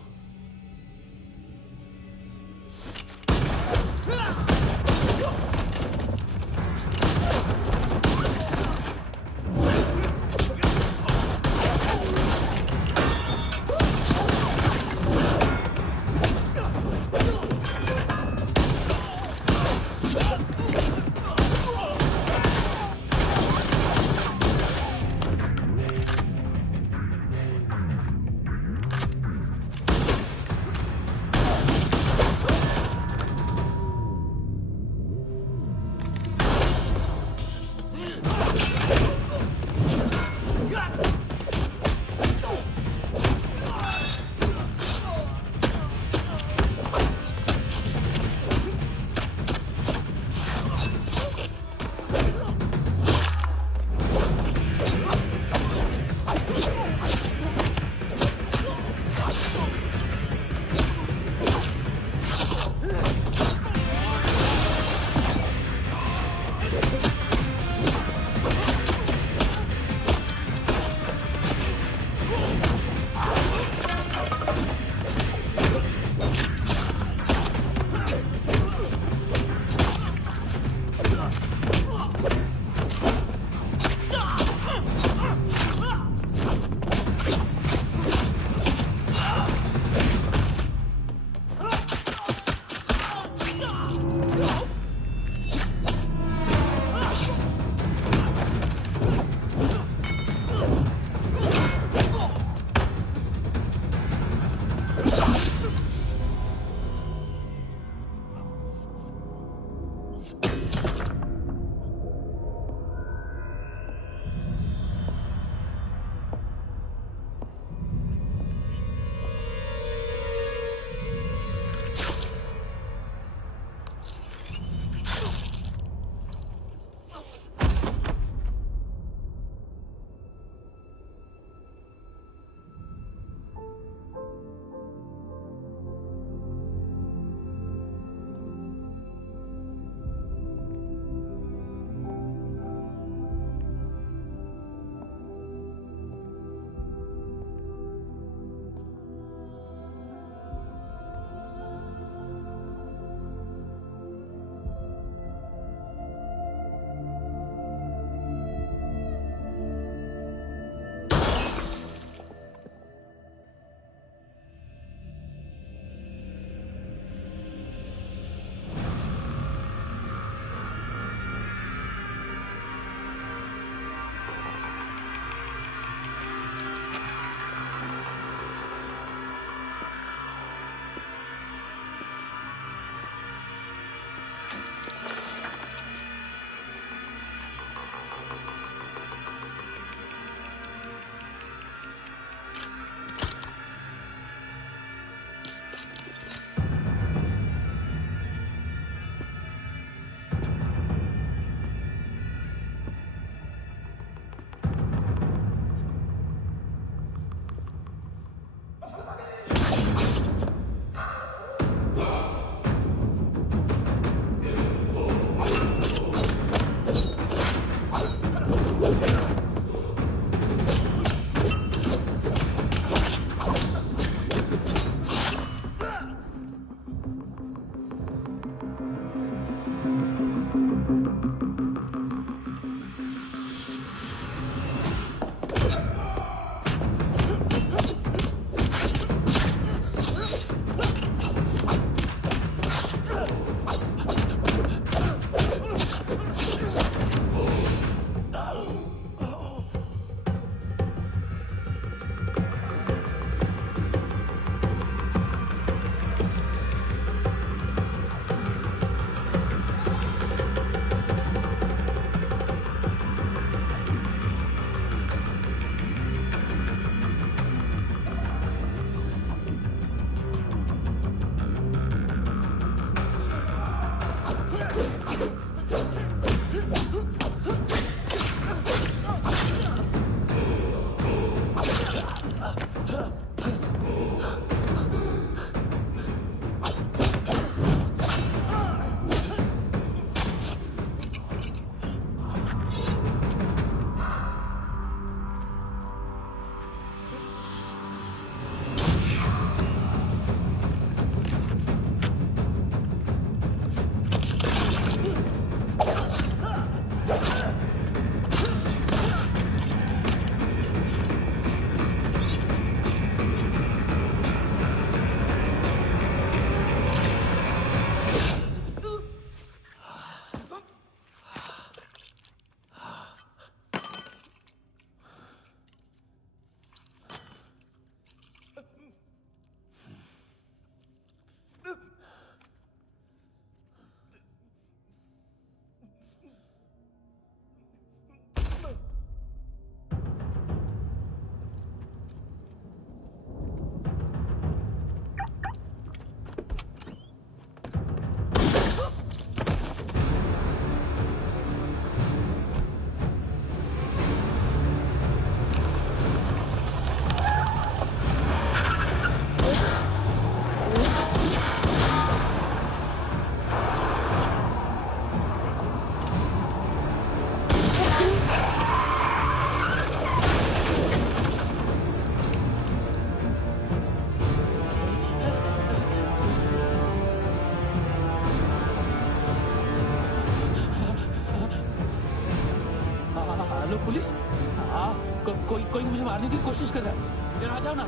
कोई मुझे मारने की कोशिश कर रहा है। इधर आ जाओ ना।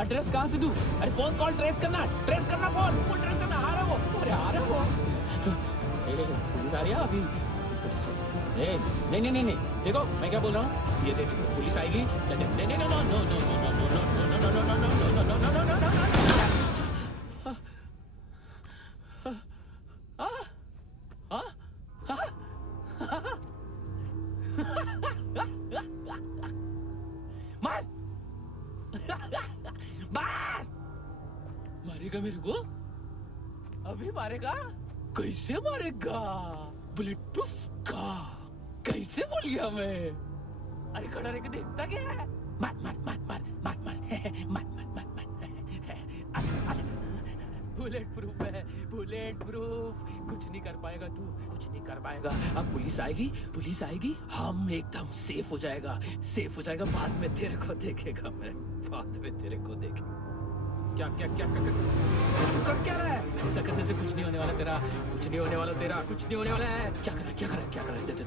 एड्रेस कहाँ से दूं? अरे फोन कॉल ट्रेस करना फोन ट्रेस करना। आ रहा वो, अरे आ रहा वो। पुलिस आ रही है अभी। नहीं देखो मैं क्या बोल रहा हूँ, ये देखो पुलिस आएगी। मारेगा मेरे को? अभी मारेगा? कैसे मारेगा? बुलेट प्रूफ का कैसे बोल गया मैं? अरे खड़ा रह के देखता क्या है? मार बुलेट प्रूफ है, बुलेट प्रूफ। कुछ नहीं कर पाएगा तू, कुछ नहीं कर पाएगा। अब पुलिस आएगी, हम एकदम सेफ हो जाएगा। बाद में तेरे को देखेगा मैं, बाद में तेरे को देखेगा। क्या कर क्या रहा है? ऐसा करने से कुछ नहीं होने वाला तेरा, कुछ नहीं होने वाला है। क्या कर रहा है? देख।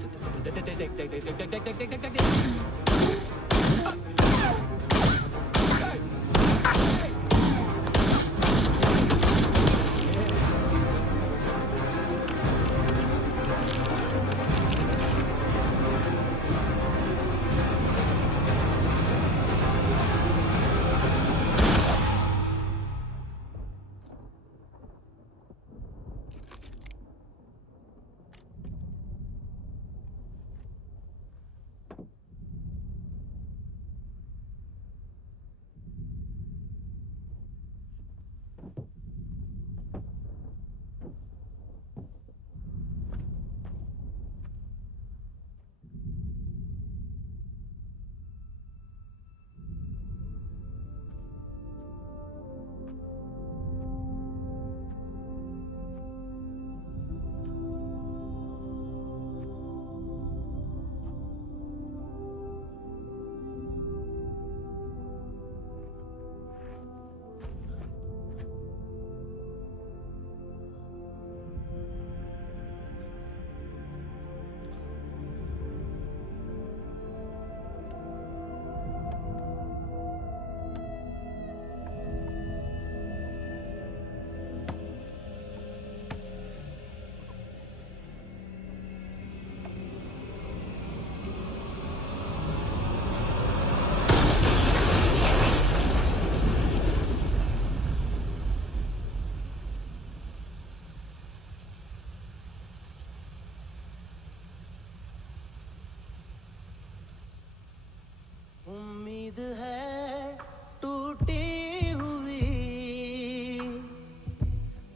उम्मीद है टूटी हुई,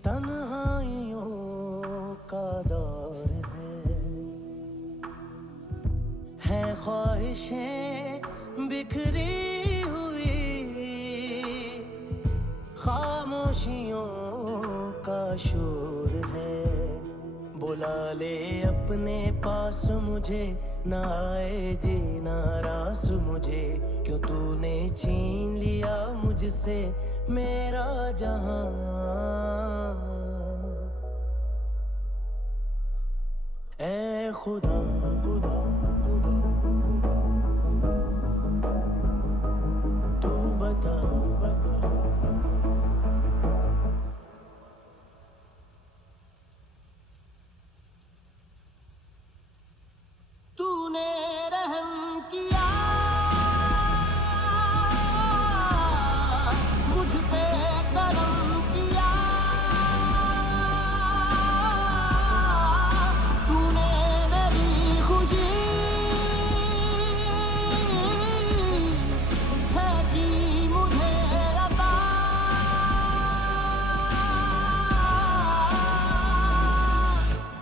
तन्हाइयों का दौर है ख्वाहिशें बिखरी हुई, खामोशियों का शोर है। बुला ले अपने पास मुझे, ना आए जीना रास मुझे, क्यों तूने छीन लिया मुझसे मेरा जहां। ऐ खुदा तू बता तूने रहम किया मुझ पे, करम किया तूने मेरी खुशी है कि मुझे अता।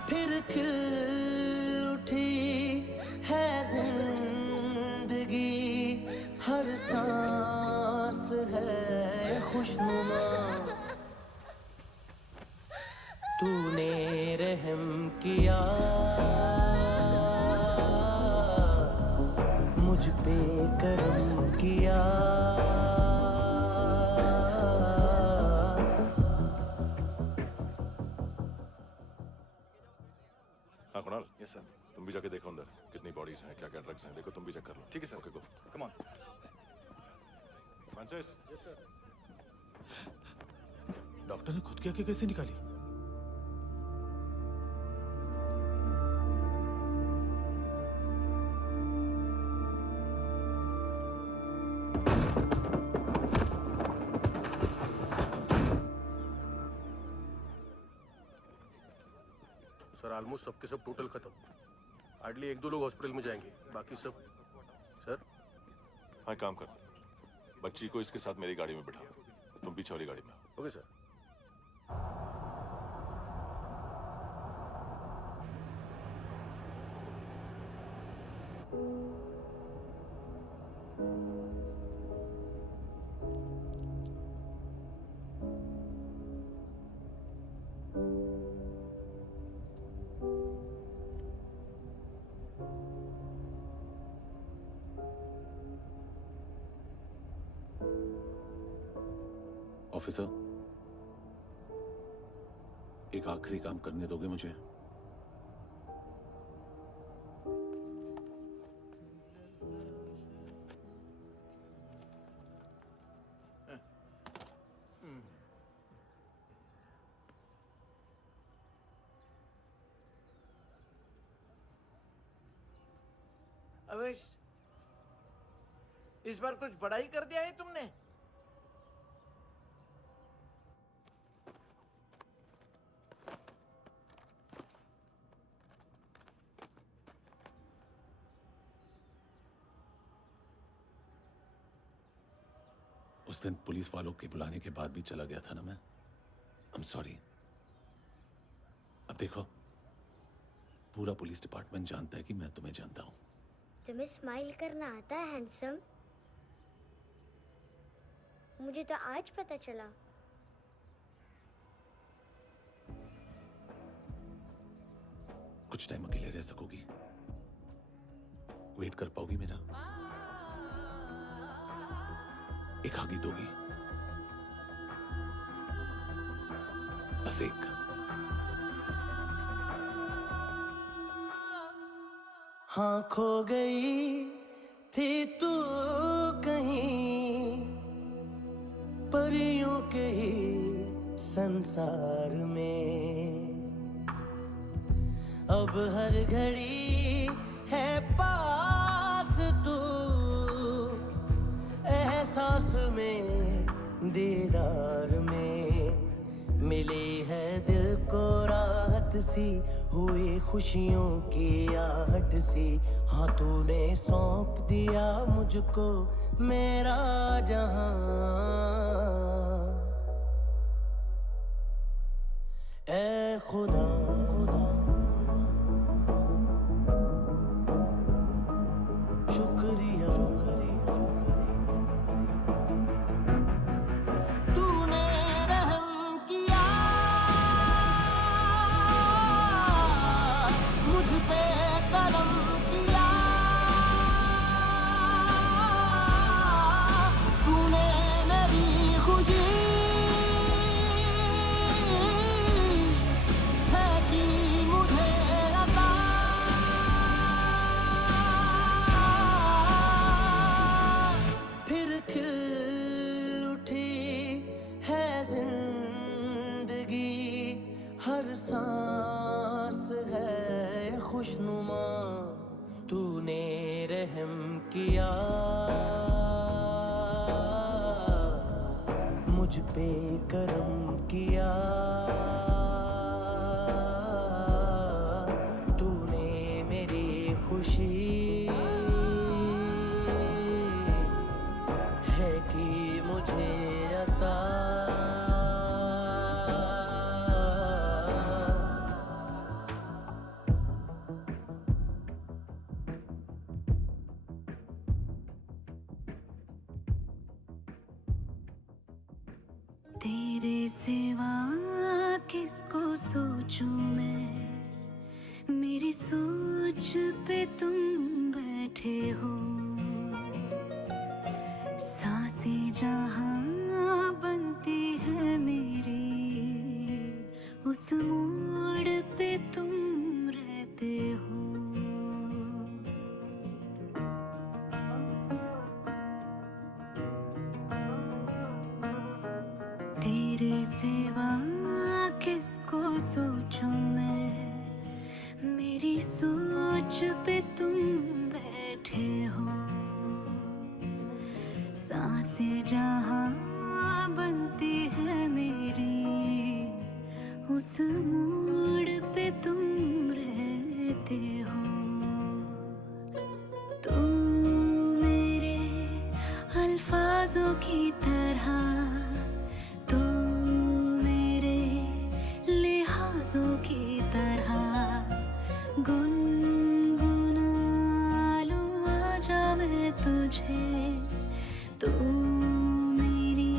फिर खिल उठी है जिंदगी, हर सांस है खुशनुमा। तूने रहम किया मुझ पे, करम किया। हाँ कुणाल, यस सर, तुम भी जाके देखो अंदर कितनी बॉडीज हैं, क्या क्या ड्रग्स हैं, देखो तुम भी चेक कर लो। ठीक है sir. Okay go. Come on. Francis. Yes sir. Doctor ने खुद की आंखें कैसे निकाली? सर ऑलमोस्ट सबके सब टोटल खत्म। हार्डली 1-2 लोग हॉस्पिटल में जाएंगे, बाकी सब। सर हाँ काम कर, बच्ची को इसके साथ मेरी गाड़ी में बिठा, तुम पीछे वाली गाड़ी में। Okay sir. ऑफिसर, एक आखिरी काम करने दोगे मुझे? अवेश, इस बार कुछ बड़ा ही कर दिया है तुमने। उस दिन पुलिस वालों के बुलाने के बाद भी चला गया था ना मैं। I'm sorry। अब देखो, पूरा पुलिस डिपार्टमेंट जानता है कि मैं तुम्हें जानता हूं। तुम्हें स्माइल करना आता है हैंडसम? मुझे तो आज पता चला। कुछ टाइम अकेले रह सकोगी? वेट कर पाओगी मेरा? एक आगे दोगी? बस एक। हाँ खो गई थी तू कहीं परियों के ही संसार में, अब हर घड़ी है पास तू, एहसास में दीदार में, मिली है दिल को राहत सी, हुई खुशियों की आहट सी। हाँ तूने सौंप दिया मुझको मेरा जहां, ए खुदा शुक्रिया, तूने रहम किया मुझ पे, करम किया तूने, मेरी खुशी है कि मुझे अता, फिर खिल उठी है जिंदगी, हर सांस है खुशनुमा, तूने रहम किया मुझ पे, करम किया तूने, मेरी खुशी है कि मुझे अता। तेरे सिवा किसको सोचूं मैं, मेरी सोच पे तुम बैठे हो, सांसें जहां बनती है मेरी, उस मोड़ पे तुम रहते हो। तेरे सिवा किसको सोचूं मैं, मेरी सोच पे तुम बैठे हो। सांसें जहां बनती है मेरी, उस मोड़ पे तुम रहते हो। तुम मेरे अल्फाजों की तरह, तो मेरे लिहाजों की तरह गुनगुना लूं आजा मैं तुझे, तो मेरी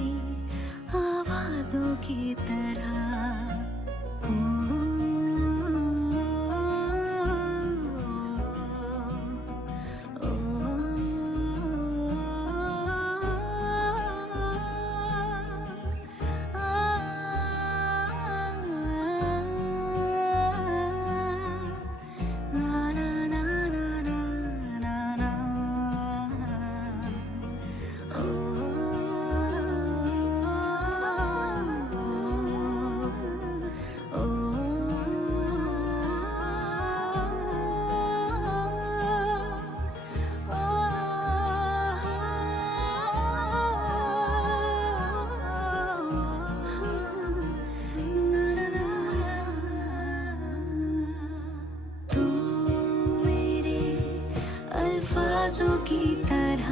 आवाजों की तरह। तू मेरे अल्फाजों की तरह,